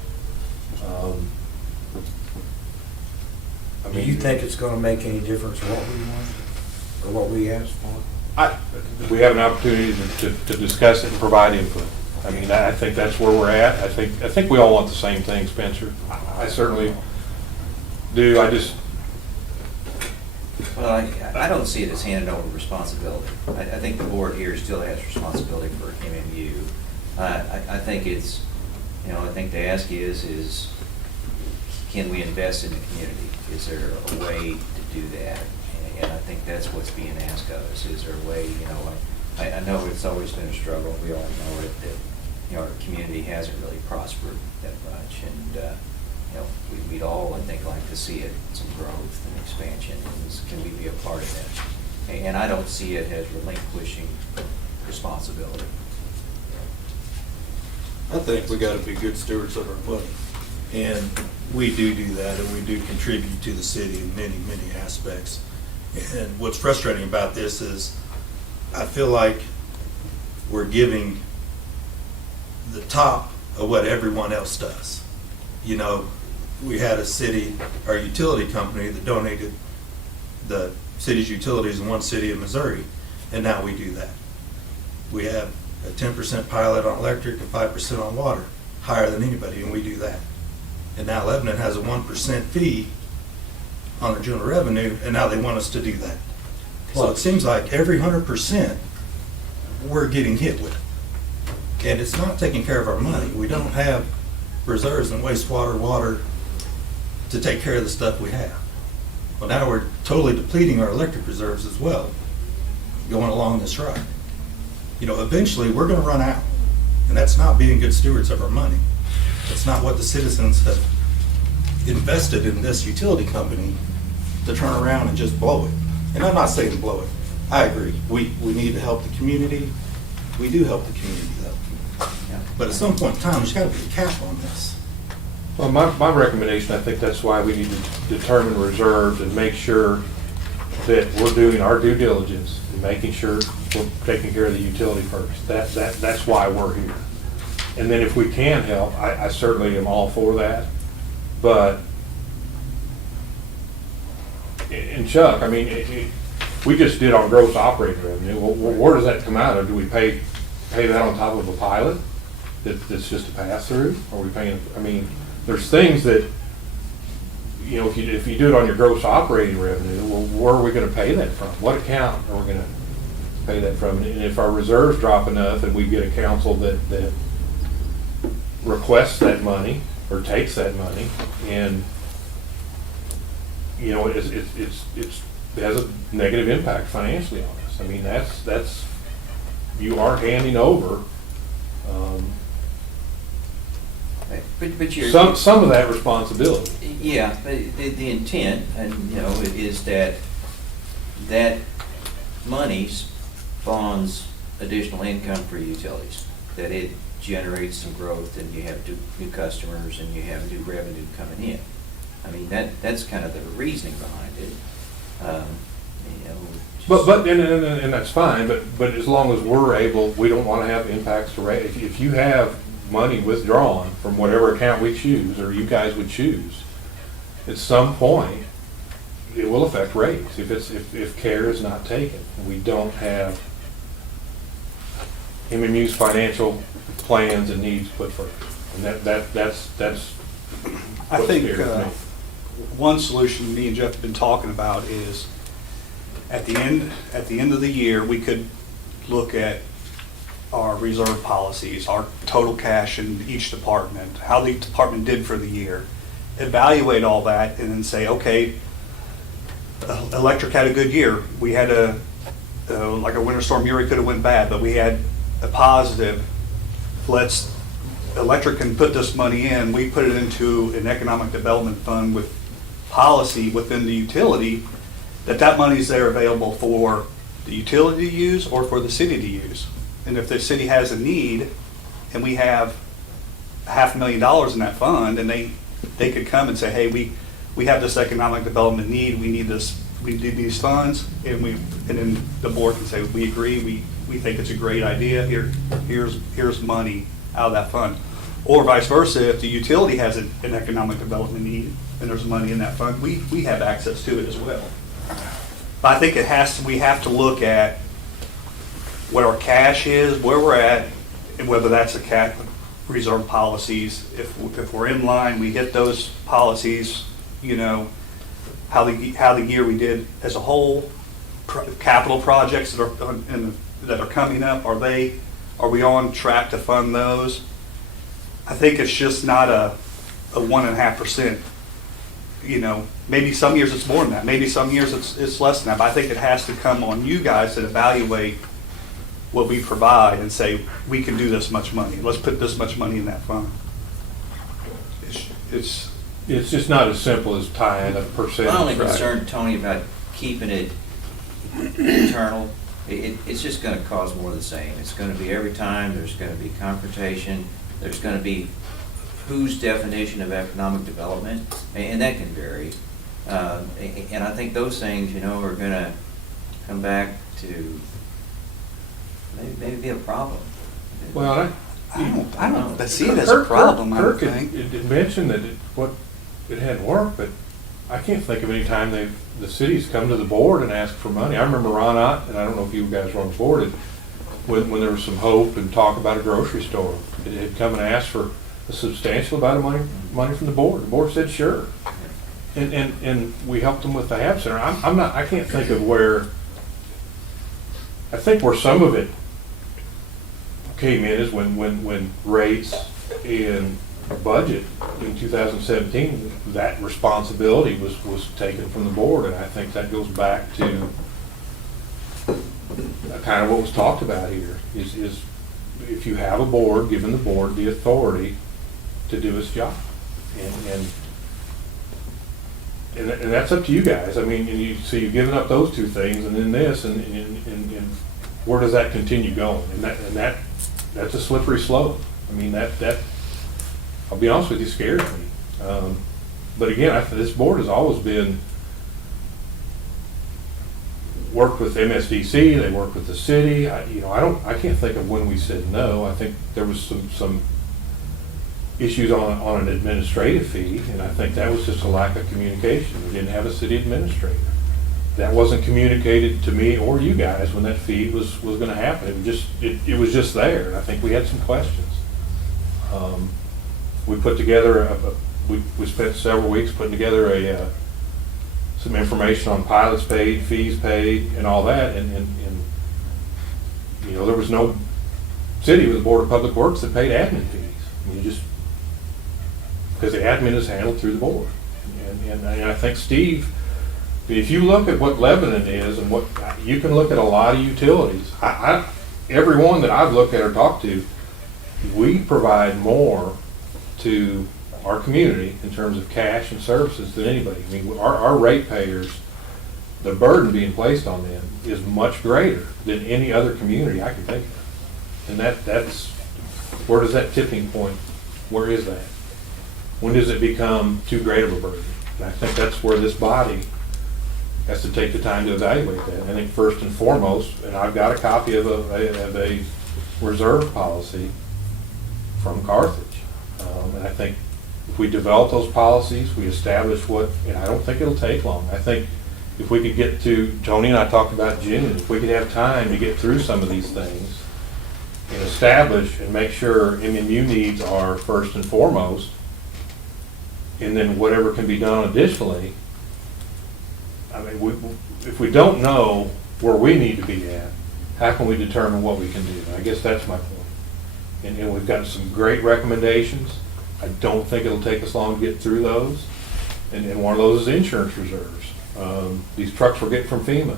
Do you think it's gonna make any difference what we want, or what we asked for? We have an opportunity to discuss it and provide input. I mean, I think that's where we're at. I think we all want the same thing, Spencer. I certainly do. Well, I don't see it as handing over responsibility. I think the board here still has responsibility for MMU. I think it's, you know, I think the ask is can we invest in the community? Is there a way to do that? And I think that's what's being asked of us. Is there a way, you know, I know it's always been a struggle. We all know it, that, you know, our community hasn't really prospered that much. And, you know, we'd all, I think, like to see it, some growth and expansion. And can we be a part of that? And I don't see it as relinquishing responsibility. I think we gotta be good stewards of our money. And we do that, and we do contribute to the city in many, many aspects. And what's frustrating about this is I feel like we're giving the top of what everyone else does. You know, we had a city, our utility company, that donated the city's utilities in one city in Missouri, and now we do that. We have a 10% pilot on electric and 5% on water, higher than anybody, and we do that. And now Lebanon has a 1% fee on their general revenue, and now they want us to do that. So it seems like every 100% we're getting hit with. And it's not taking care of our money. We don't have reserves in wastewater, water to take care of the stuff we have. Well, now we're totally depleting our electric reserves as well, going along this ride. You know, eventually we're gonna run out, and that's not being good stewards of our money. It's not what the citizens have invested in this utility company to turn around and just blow it. And I'm not saying blow it. I agree. We need to help the community. We do help the community though. But at some point in time, there's gotta be a cap on this. Well, my recommendation, I think that's why we need to determine reserves and make sure that we're doing our due diligence and making sure we're taking care of the utility first. That's why we're here. And then if we can help, I certainly am all for that. But, and Chuck, I mean, we just did on gross operating revenue. Well, where does that come out of? Do we pay that on top of a pilot that's just a pass-through? Or are we paying, I mean, there's things that, you know, if you do it on your gross operating revenue, well, where are we gonna pay that from? What account are we gonna pay that from? And if our reserves drop enough and we get a council that requests that money or takes that money, and you know, it has a negative impact financially on us. I mean, that's you are handing over But you're, some of that responsibility. yeah, but the intent, and you know, is that money spawns additional income for utilities, that it generates some growth, and you have new customers and you have new revenue coming in. I mean, that's kind of the reasoning behind it. You know, But and that's fine. But as long as we're able, we don't want to have impacts to rate. If you have money withdrawn from whatever account we choose, or you guys would choose, at some point it will affect rates if care is not taken. We don't have MMU's financial plans and needs put first, and that's I what think scares me. one solution me and Jeff have been talking about is at the end of the year, we could look at our reserve policies, our total cash in each department, how the department did for the year, evaluate all that, and then say, okay, electric had a good year. We had like a winter storm, Uri could have went bad, but we had a positive. Electric can put this money in, we put it into an economic development fund with policy within the utility that money's there available for the utility to use or for the city to use. And if the city has a need and we have $500,000 in that fund, and they could come and say, hey, we have this economic development need, we need these funds, and then the board can say, we agree, we think it's a great idea, here's money out of that fund. Or vice versa, if the utility has an economic development need and there's money in that fund, we have access to it as well. But I think we have to look at what our cash is, where we're at, and whether that's a cap reserve policies. If we're in line, we hit those policies, you know, how the year we did as a whole, capital projects that are coming up, are we on track to fund those? I think it's just not a 1.5%. You know, maybe some years it's more than that. Maybe some years it's less than that. But I think it has to come on you guys to evaluate what we provide and say, we can do this much money. Let's put this much money in that fund. It's just not as simple as tying a percentage. My only right? concern, Tony, about keeping it internal, it's just going to cause more of the same. It's going to be every time there's going to be confrontation. There's going to be whose definition of economic development, and that can vary. And I think those things, you know, are going to come back to maybe be a problem. Well, I don't see it as a problem. Kirk had mentioned that it hadn't worked, but I can't think of any time the city's come to the board and asked for money. I remember Ron Ott, and I don't know if you guys were on the board, when there was some hope and talk about a grocery store. It had come and asked for a substantial amount of money from the board. The board said sure, and we helped them with the HAB Center. I can't think of where. I think where some of it came in is when rates and budget in 2017, that responsibility was taken from the board, and I think that goes back to kind of what was talked about here, is if you have a board, giving the board the authority to do its job. And that's up to you guys. I mean, you've given up those two things, and then this, and where does that continue going? And that's a slippery slope. I mean, that I'll be honest with you, scares me. But again, this board has always been worked with MSDC. They worked with the city. I can't think of when we said no. I think there was some issues on an administrative fee, and I think that was just a lack of communication. We didn't have a city administrator. That wasn't communicated to me or you guys when that fee was going to happen. It was just there, and I think we had some questions. We put together we spent several weeks putting together some information on pilots paid, fees paid, and all that, and there was no city with a Board of Public Works that paid admin fees. Because the admin is handled through the board. And I think, Steve, if you look at what Lebanon is, and what you can look at a lot of utilities, every one that I've looked at or talked to, we provide more to our community in terms of cash and services than anybody. I mean, our ratepayers, the burden being placed on them is much greater than any other community I can think of. And that's where does that tipping point, where is that? When does it become too great of a burden? And I think that's where this body has to take the time to evaluate that. I think first and foremost, and I've got a copy of a reserve policy from Carthage. And I think if we develop those policies, we establish and I don't think it'll take long. I think if we could get to, Tony and I talked about June, if we could have time to get through some of these things and establish and make sure MMU needs are first and foremost, and then whatever can be done additionally. I mean, if we don't know where we need to be at, how can we determine what we can do? I guess that's my point. And we've got some great recommendations. I don't think it'll take us long to get through those. And one of those is insurance reserves. These trucks we're getting from FEMA.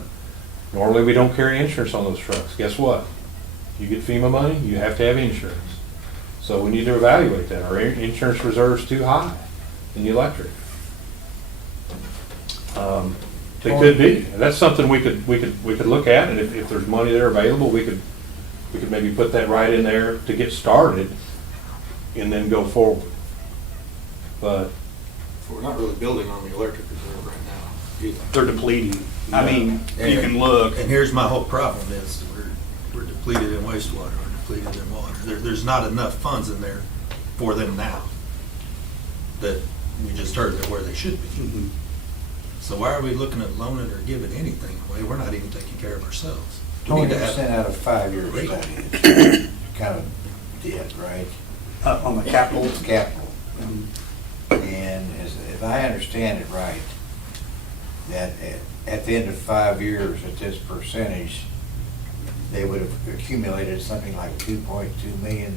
Normally we don't carry insurance on those trucks. Guess what? You get FEMA money, you have to have insurance. So we need to evaluate that. Are insurance reserves too high in the electric? They could be, and that's something we could look at, and if there's money there available, we could maybe put that right in there to get started and then go forward. But We're not really building on the electric reserve right now either. They're depleting. I mean, you can look. And here's my whole problem is we're depleted in wastewater, we're depleted in water. There's not enough funds in there for them now that we just heard that where they should be. Mhm. So why are we looking at loaning or giving anything away? We're not even taking care of ourselves. We need to have- 20% out of 5 years, that is kind of dead, right? On the capital. Capital. And if I understand it right, that at the end of 5 years, at this percentage, they would have accumulated something like $2.2 million.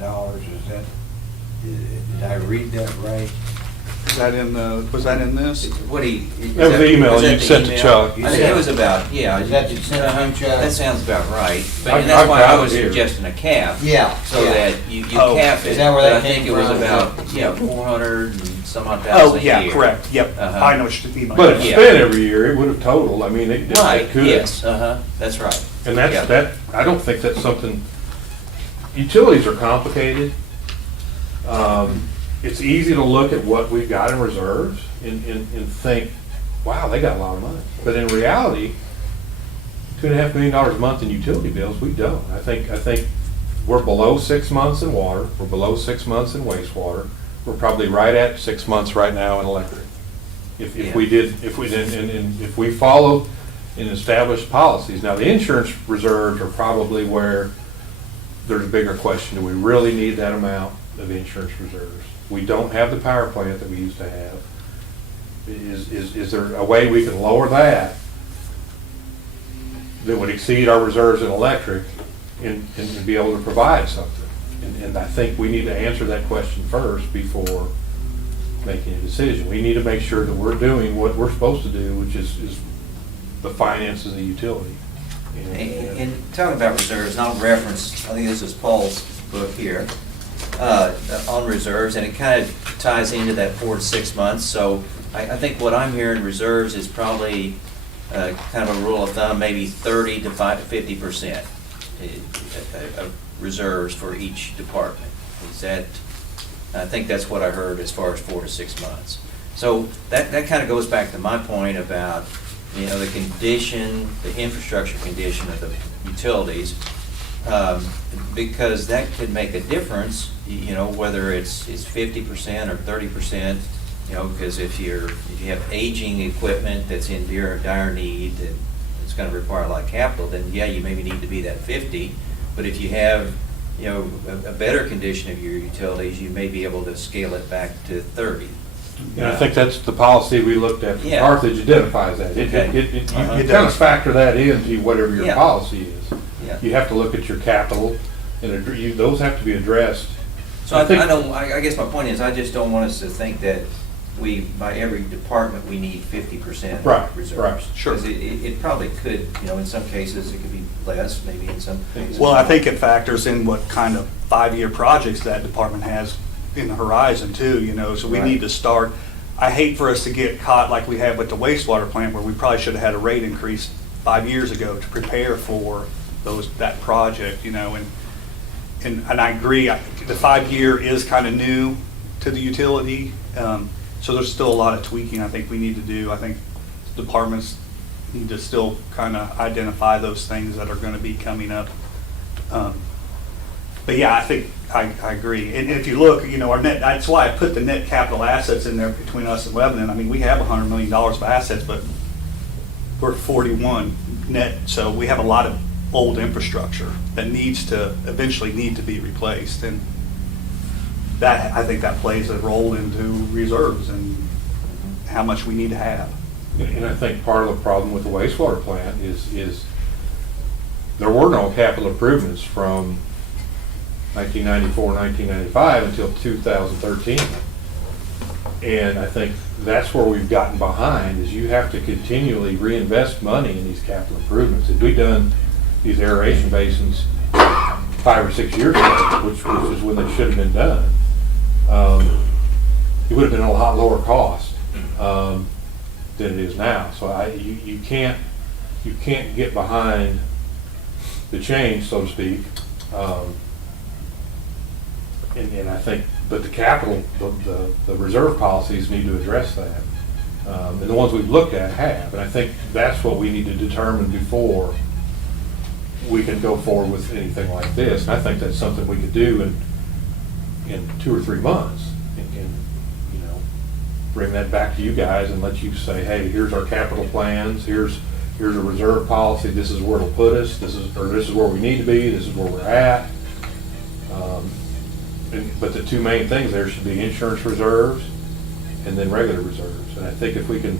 Did I read that right? Was that in this? What do you? That was the email you sent to Chuck. I think it was about, yeah. Is that you sent to him, Chuck? That sounds about right. But I- and that's why I've got I was it here. suggesting a cap. Yeah, So yeah. that you Oh, cap it. is that where that But I think came it was from? about, 400 and some odd Oh, thousand a year. yeah, correct. Yep. Uh-huh. I know what you're talking about. But if Yeah. spent every year, it would have totaled, I mean, it Right, could. yes, that's right. And Yeah. I don't think that's something, utilities are complicated. It's easy to look at what we've got in reserves and think, wow, they got a lot of money. But in reality, $2.5 million a month in utility bills, we don't. I think we're below 6 months in water, we're below 6 months in wastewater. We're probably right at 6 months right now in electric. If we follow and establish policies. Now, the insurance reserves are probably where there's a bigger question. Do we really need that amount of insurance reserves? We don't have the power plant that we used to have. Is there a way we can lower that would exceed our reserves in electric and be able to provide something? And I think we need to answer that question first before making a decision. We need to make sure that we're doing what we're supposed to do, which is the finances of the utility. And talking about reserves, and I'll reference, I think this is Paul's book here, on reserves, and it kind of ties into that 4 to 6 months. So I think what I'm hearing reserves is probably kind of a rule of thumb, maybe 30 to 50% of reserves for each department. Is that, I think that's what I heard as far as 4 to 6 months. So that kind of goes back to my point about, the condition, the infrastructure condition of the utilities, because that could make a difference, whether it's 50% or 30%, because if you have aging equipment that's in dire need and it's going to require a lot of capital, then yeah, you maybe need to be that 50. But if you have, a better condition of your utilities, you may be able to scale it back to 30. And I think that's the policy we looked at. Yeah. Carthage identifies that. You kind of factor that into whatever your Yeah. policy is. Yeah. You have to look at your capital, and those have to be addressed. So I guess my point is, I just don't want us to think that by every department, we need 50% Right, reserves. right. Sure. Because it probably could, in some cases, it could be less, maybe in some cases. Well, I think it factors in what kind of 5-year projects that department has in the horizon too, so we Right. need to start. I hate for us to get caught like we have with the wastewater plant where we probably should have had a rate increase 5 years ago to prepare for that project, and I agree, the 5-year is kind of new to the utility, so there's still a lot of tweaking I think we need to do. I think departments need to still kind of identify those things that are going to be coming up. But yeah, I think I agree. And if you look, our net, that's why I put the net capital assets in there between us and Lebanon. I mean, we have $100 million of assets, but we're 41 net. So we have a lot of old infrastructure that eventually need to be replaced. And I think that plays a role into reserves and how much we need to have. And I think part of the problem with the wastewater plant is there were no capital improvements from 1994, 1995 until 2013. And I think that's where we've gotten behind, is you have to continually reinvest money in these capital improvements. If we'd done these aeration basins 5 or 6 years ago, which is when they should have been done, it would have been a lot lower cost. than it is now. So you can't get behind the change, so to speak. And I think, but the capital, the reserve policies need to address that. And the ones we've looked at have, and I think that's what we need to determine before we can go forward with anything like this. And I think that's something we could do in 2 or 3 months, and you know, bring that back to you guys and let you say, hey, here's our capital plans, here's a reserve policy, this is where it'll put us, this is where we need to be, this is where we're at. But the two main things there should be insurance reserves and then regular reserves. And I think if we can,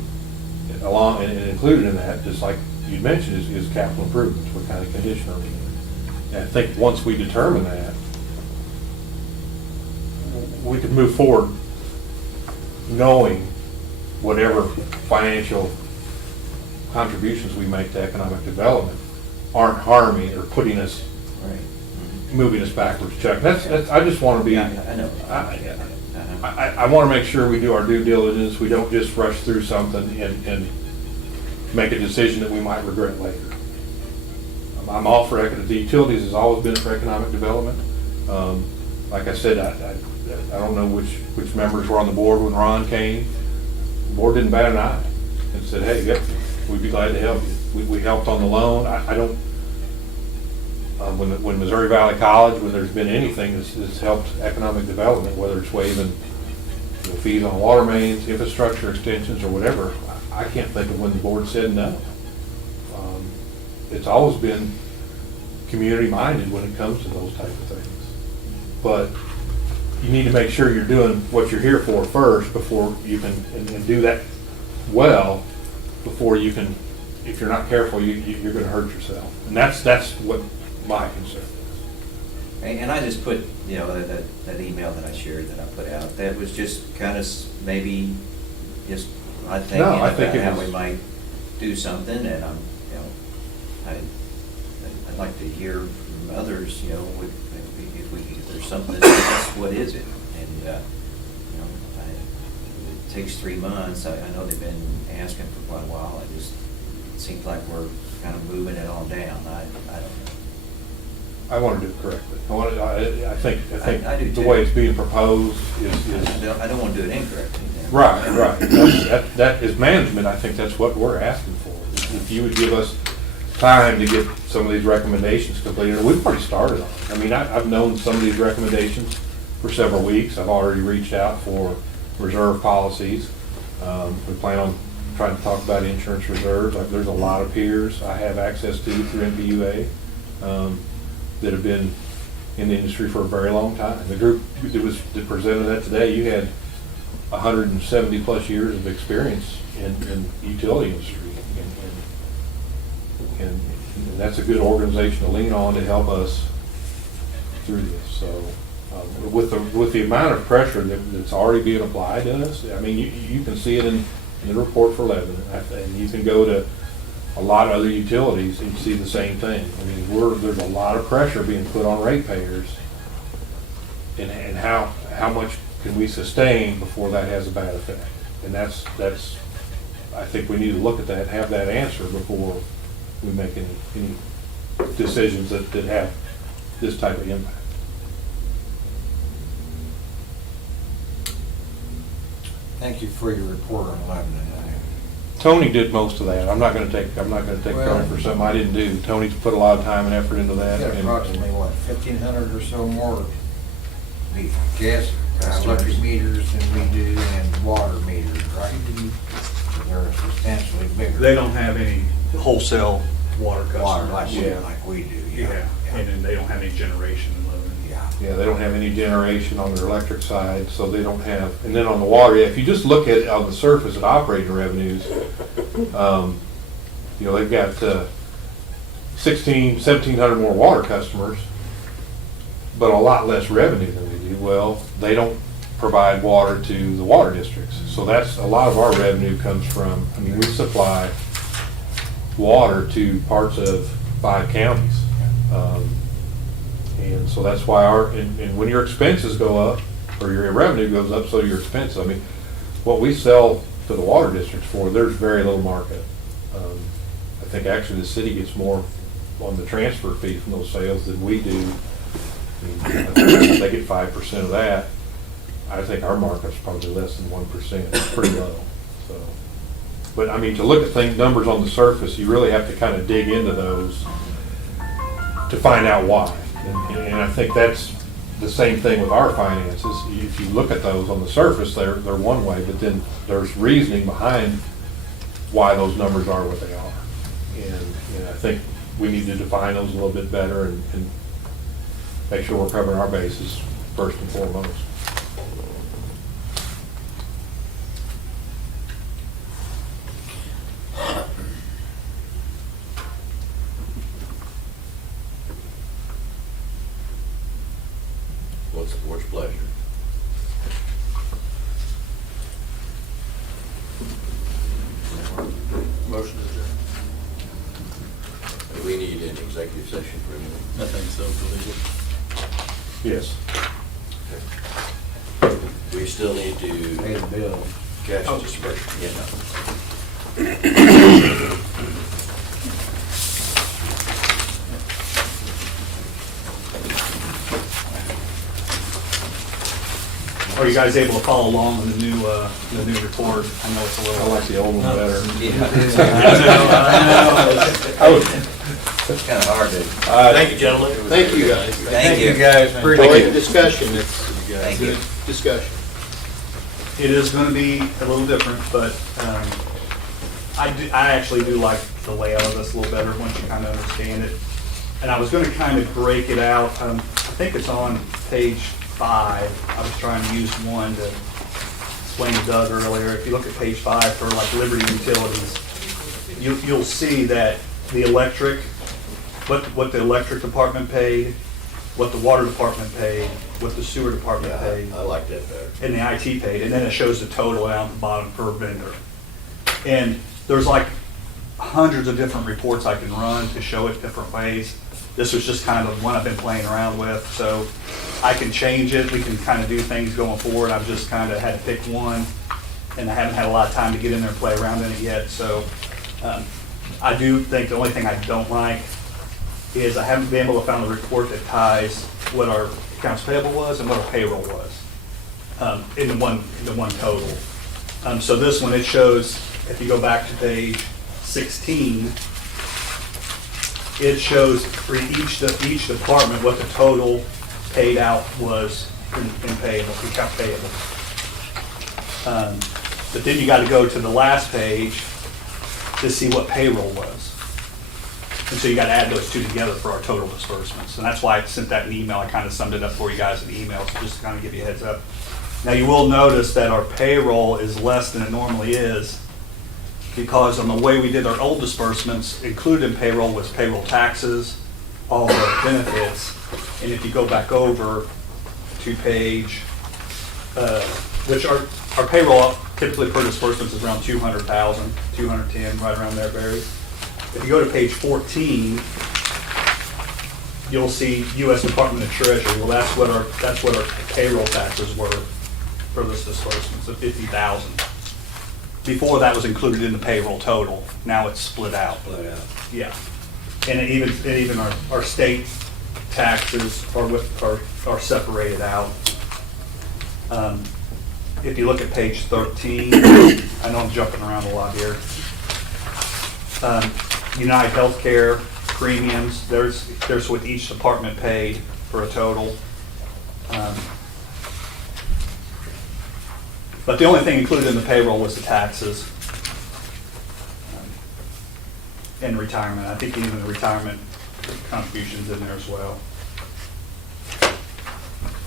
along and included in that, just like you mentioned, is capital improvements. What kind of condition are we in? And I think once we determine that, we can move forward knowing whatever financial contributions we make to economic development aren't harming or putting us, moving us backwards, Chuck. That's I just want to be, I know. I want to make sure we do our due diligence. We don't just rush through something and make a decision that we might regret later. I'm all for the utilities has always been for economic development. Like I said, I don't know which members were on the board when Ron came. The board didn't bat an eye and said, hey, yep, we'd be glad to help you. We helped on the loan. I don't. When Missouri Valley College, when there's been anything that's helped economic development, whether it's waiving fees on water mains, infrastructure extensions, or whatever, I can't think of when the board said no. It's always been community-minded when it comes to those type of things. But you need to make sure you're doing what you're here for first before you can, and do that well before you can, if you're not careful, you're going to hurt yourself. And that's what my concern is. And I just put, you know, that email that I shared, that I put out, that was just kind of maybe just, I think, No, I think about it how was- we might do something, and I'm, you know, I'd like to hear from others, you know, if there's something, what is it? And, you know, it takes 3 months. I know they've been asking for quite a while. It seems like we're kind of moving it on down. I don't know. I want to do it correctly. I think I do the too. way it's being proposed is. I don't want to do it incorrectly. Right. That is management. I think that's what we're asking for. If you would give us time to get some of these recommendations completed, we've already started on it. I mean, I've known some of these recommendations for several weeks. I've already reached out for reserve policies. We plan on trying to talk about insurance reserves. There's a lot of peers I have access to through MPUA that have been in the industry for a very long time. The group that presented that today, you had 170 plus years of experience in the utility industry. And that's a good organization to lean on to help us through this. So with the amount of pressure that's already being applied to us, I mean, you can see it in the report for Lebanon, and you can go to a lot of other utilities and see the same thing. I mean, there's a lot of pressure being put on ratepayers, and how much can we sustain before that has a bad effect? And that's I think we need to look at that, have that answer before we make any decisions that have this type of impact. Thank you for your report on Lebanon. Tony did most of that. I'm not going to take credit for something I didn't do. Tony's put a lot of time and effort into that. Got approximately, what, 1,500 or so more gas, electric meters than we do, and water meters, right? They're substantially bigger. They don't have any wholesale water Water customers. like we do, Yeah, and then they don't have any generation in Lebanon. Yeah, they don't have any generation on their electric side, so they don't have, and then on the water, if you just look at it on the surface at operating revenues, you know, they've got 1,700 more water customers, but a lot less revenue than we do. Well, they don't provide water to the water districts. So that's, a lot of our revenue comes from, I mean, we supply water to parts of 5 counties. And so that's why and when your expenses go up, or your revenue goes up, so do your expenses. I mean, what we sell to the water districts for, there's very little markup. I think actually the city gets more on the transfer fee from those sales than we do. I mean, I think they get 5% of that. I think our markup's probably less than 1%. It's pretty low. So, but I mean, to look at things, numbers on the surface, you really have to kind of dig into those to find out why. And I think that's the same thing with our finances. If you look at those on the surface, they're one way, but then there's reasoning behind why those numbers are what they are. And I think we need to define those a little bit better and make sure we're covering our bases first and foremost. What's the board's pleasure? Motion to adjourn. Do we need an executive session for anything? I think so, for legal. Yes. We still need to. Pay the bill. Cash Oh. disbursement. Yeah. Are you guys able to follow along with the new report? I know it's a I little. like the old one better. I know. It's kind of hard to. Thank you, gentlemen. Thank you, guys. Thank you. guys. Appreciate Great it. discussion. It's Thank good you. discussion. It is going to be a little different, but I actually do like the layout of this a little better once you kind of understand it. And I was going to kind of break it out. I think it's on page 5. I was trying to use one to explain to Doug earlier. If you look at page 5 for like Liberty Utilities, you'll see that the electric, what the electric department paid, what the water department paid, what the sewer department paid. I like that better. And the IT paid, and then it shows the total out at the bottom per vendor. And there's like hundreds of different reports I can run to show it different ways. This was just kind of one I've been playing around with, so I can change it. We can kind of do things going forward. I've just kind of had to pick one, and I haven't had a lot of time to get in there and play around in it yet. So I do think the only thing I don't like is I haven't been able to find a report that ties what our accounts payable was and what our payroll was in the one total. So this one, it shows, if you go back to page 16, it shows for each department what the total paid out was in payable, account payable. But then you got to go to the last page to see what payroll was. And so you got to add those two together for our total disbursements. And that's why I sent that in email. I kind of summed it up for you guys in the email, so just to kind of give you a heads up. Now, you will notice that our payroll is less than it normally is because on the way we did our old disbursements, included in payroll was payroll taxes, all the benefits. And if you go back over to page, which our payroll typically per disbursement is around 200,000, 210, right around there, Barry. If you go to page 14, you'll see U.S. Department of Treasury. Well, that's what our payroll taxes were for this disbursement, so 50,000. Before that was included in the payroll total. Now it's split out. Split out. Yeah. And even our state taxes are separated out. If you look at page 13, I know I'm jumping around a lot here. United Healthcare premiums, there's what each department paid for a total. But the only thing included in the payroll was the taxes and retirement. I think even the retirement contributions in there as well.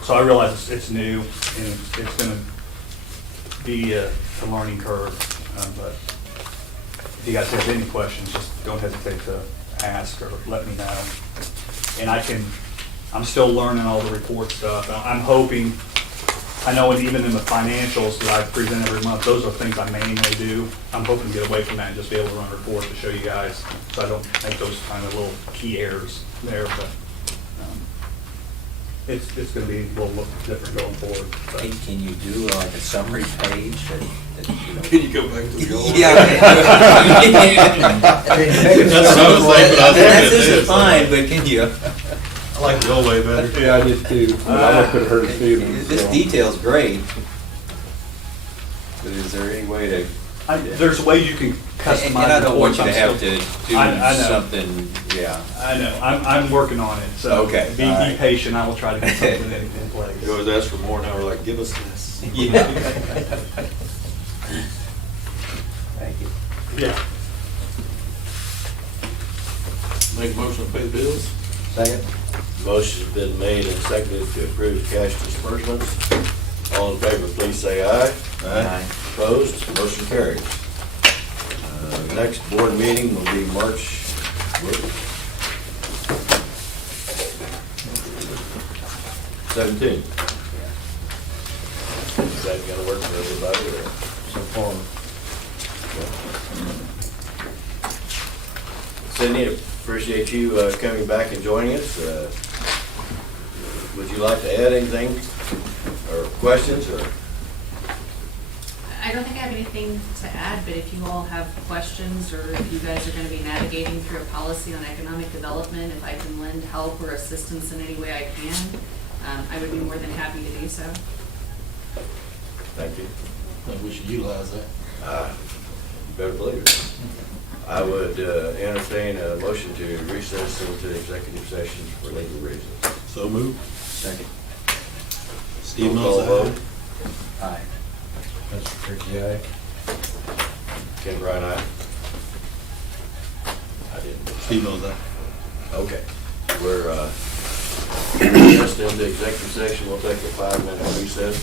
So I realize it's new and it's going to be a learning curve, but if you guys have any questions, just don't hesitate to ask or let me know. And I'm still learning all the report stuff. I'm hoping, I know even in the financials that I present every month, those are things I manually do. I'm hoping to get away from that and just be able to run a report to show you guys, so I don't make those kind of little key errors there. But it's gonna be, will look different going forward. So. Hey, can you do like a summary page that, you know? Can you go back to the old? Yeah. That's what I was thinking. This is fine, but can you? I like the old way better. Yeah, I did too. I don't put hurt his feelings. This so. detail's great. But is there any way to? There's a way you can customize. And I don't want you to reports. have I'm to still- do I know. something, yeah. I know, I'm working on it, so. Okay, Be all right. patient, I will try to get something in place. You always ask for more, now we're like, give us this. Yeah. Thank you. Yeah. Make a motion to pay the bills? Second? Motion's been made and seconded to approve cash disbursements. All in favor, please say aye. Aye. Opposed? Motion carries. Next board meeting will be March 17th. Is that gonna work for everybody or? So far. Cindy, appreciate you coming back and joining us. Would you like to add anything or questions or? I don't think I have anything to add, but if you all have questions or if you guys are going to be navigating through a policy on economic development, if I can lend help or assistance in any way I can, I would be more than happy to do so. Thank you. I think we should utilize that. You better believe it. I would entertain a motion to recess into executive session for legal reasons. So move. Second. Steve Roll call Mills, vote. Aye. Mr. Tricky, aye. Ken Bryant, aye. I didn't. Steve Mills, aye. Okay. We're recessed into executive session. We'll take a 5-minute recess.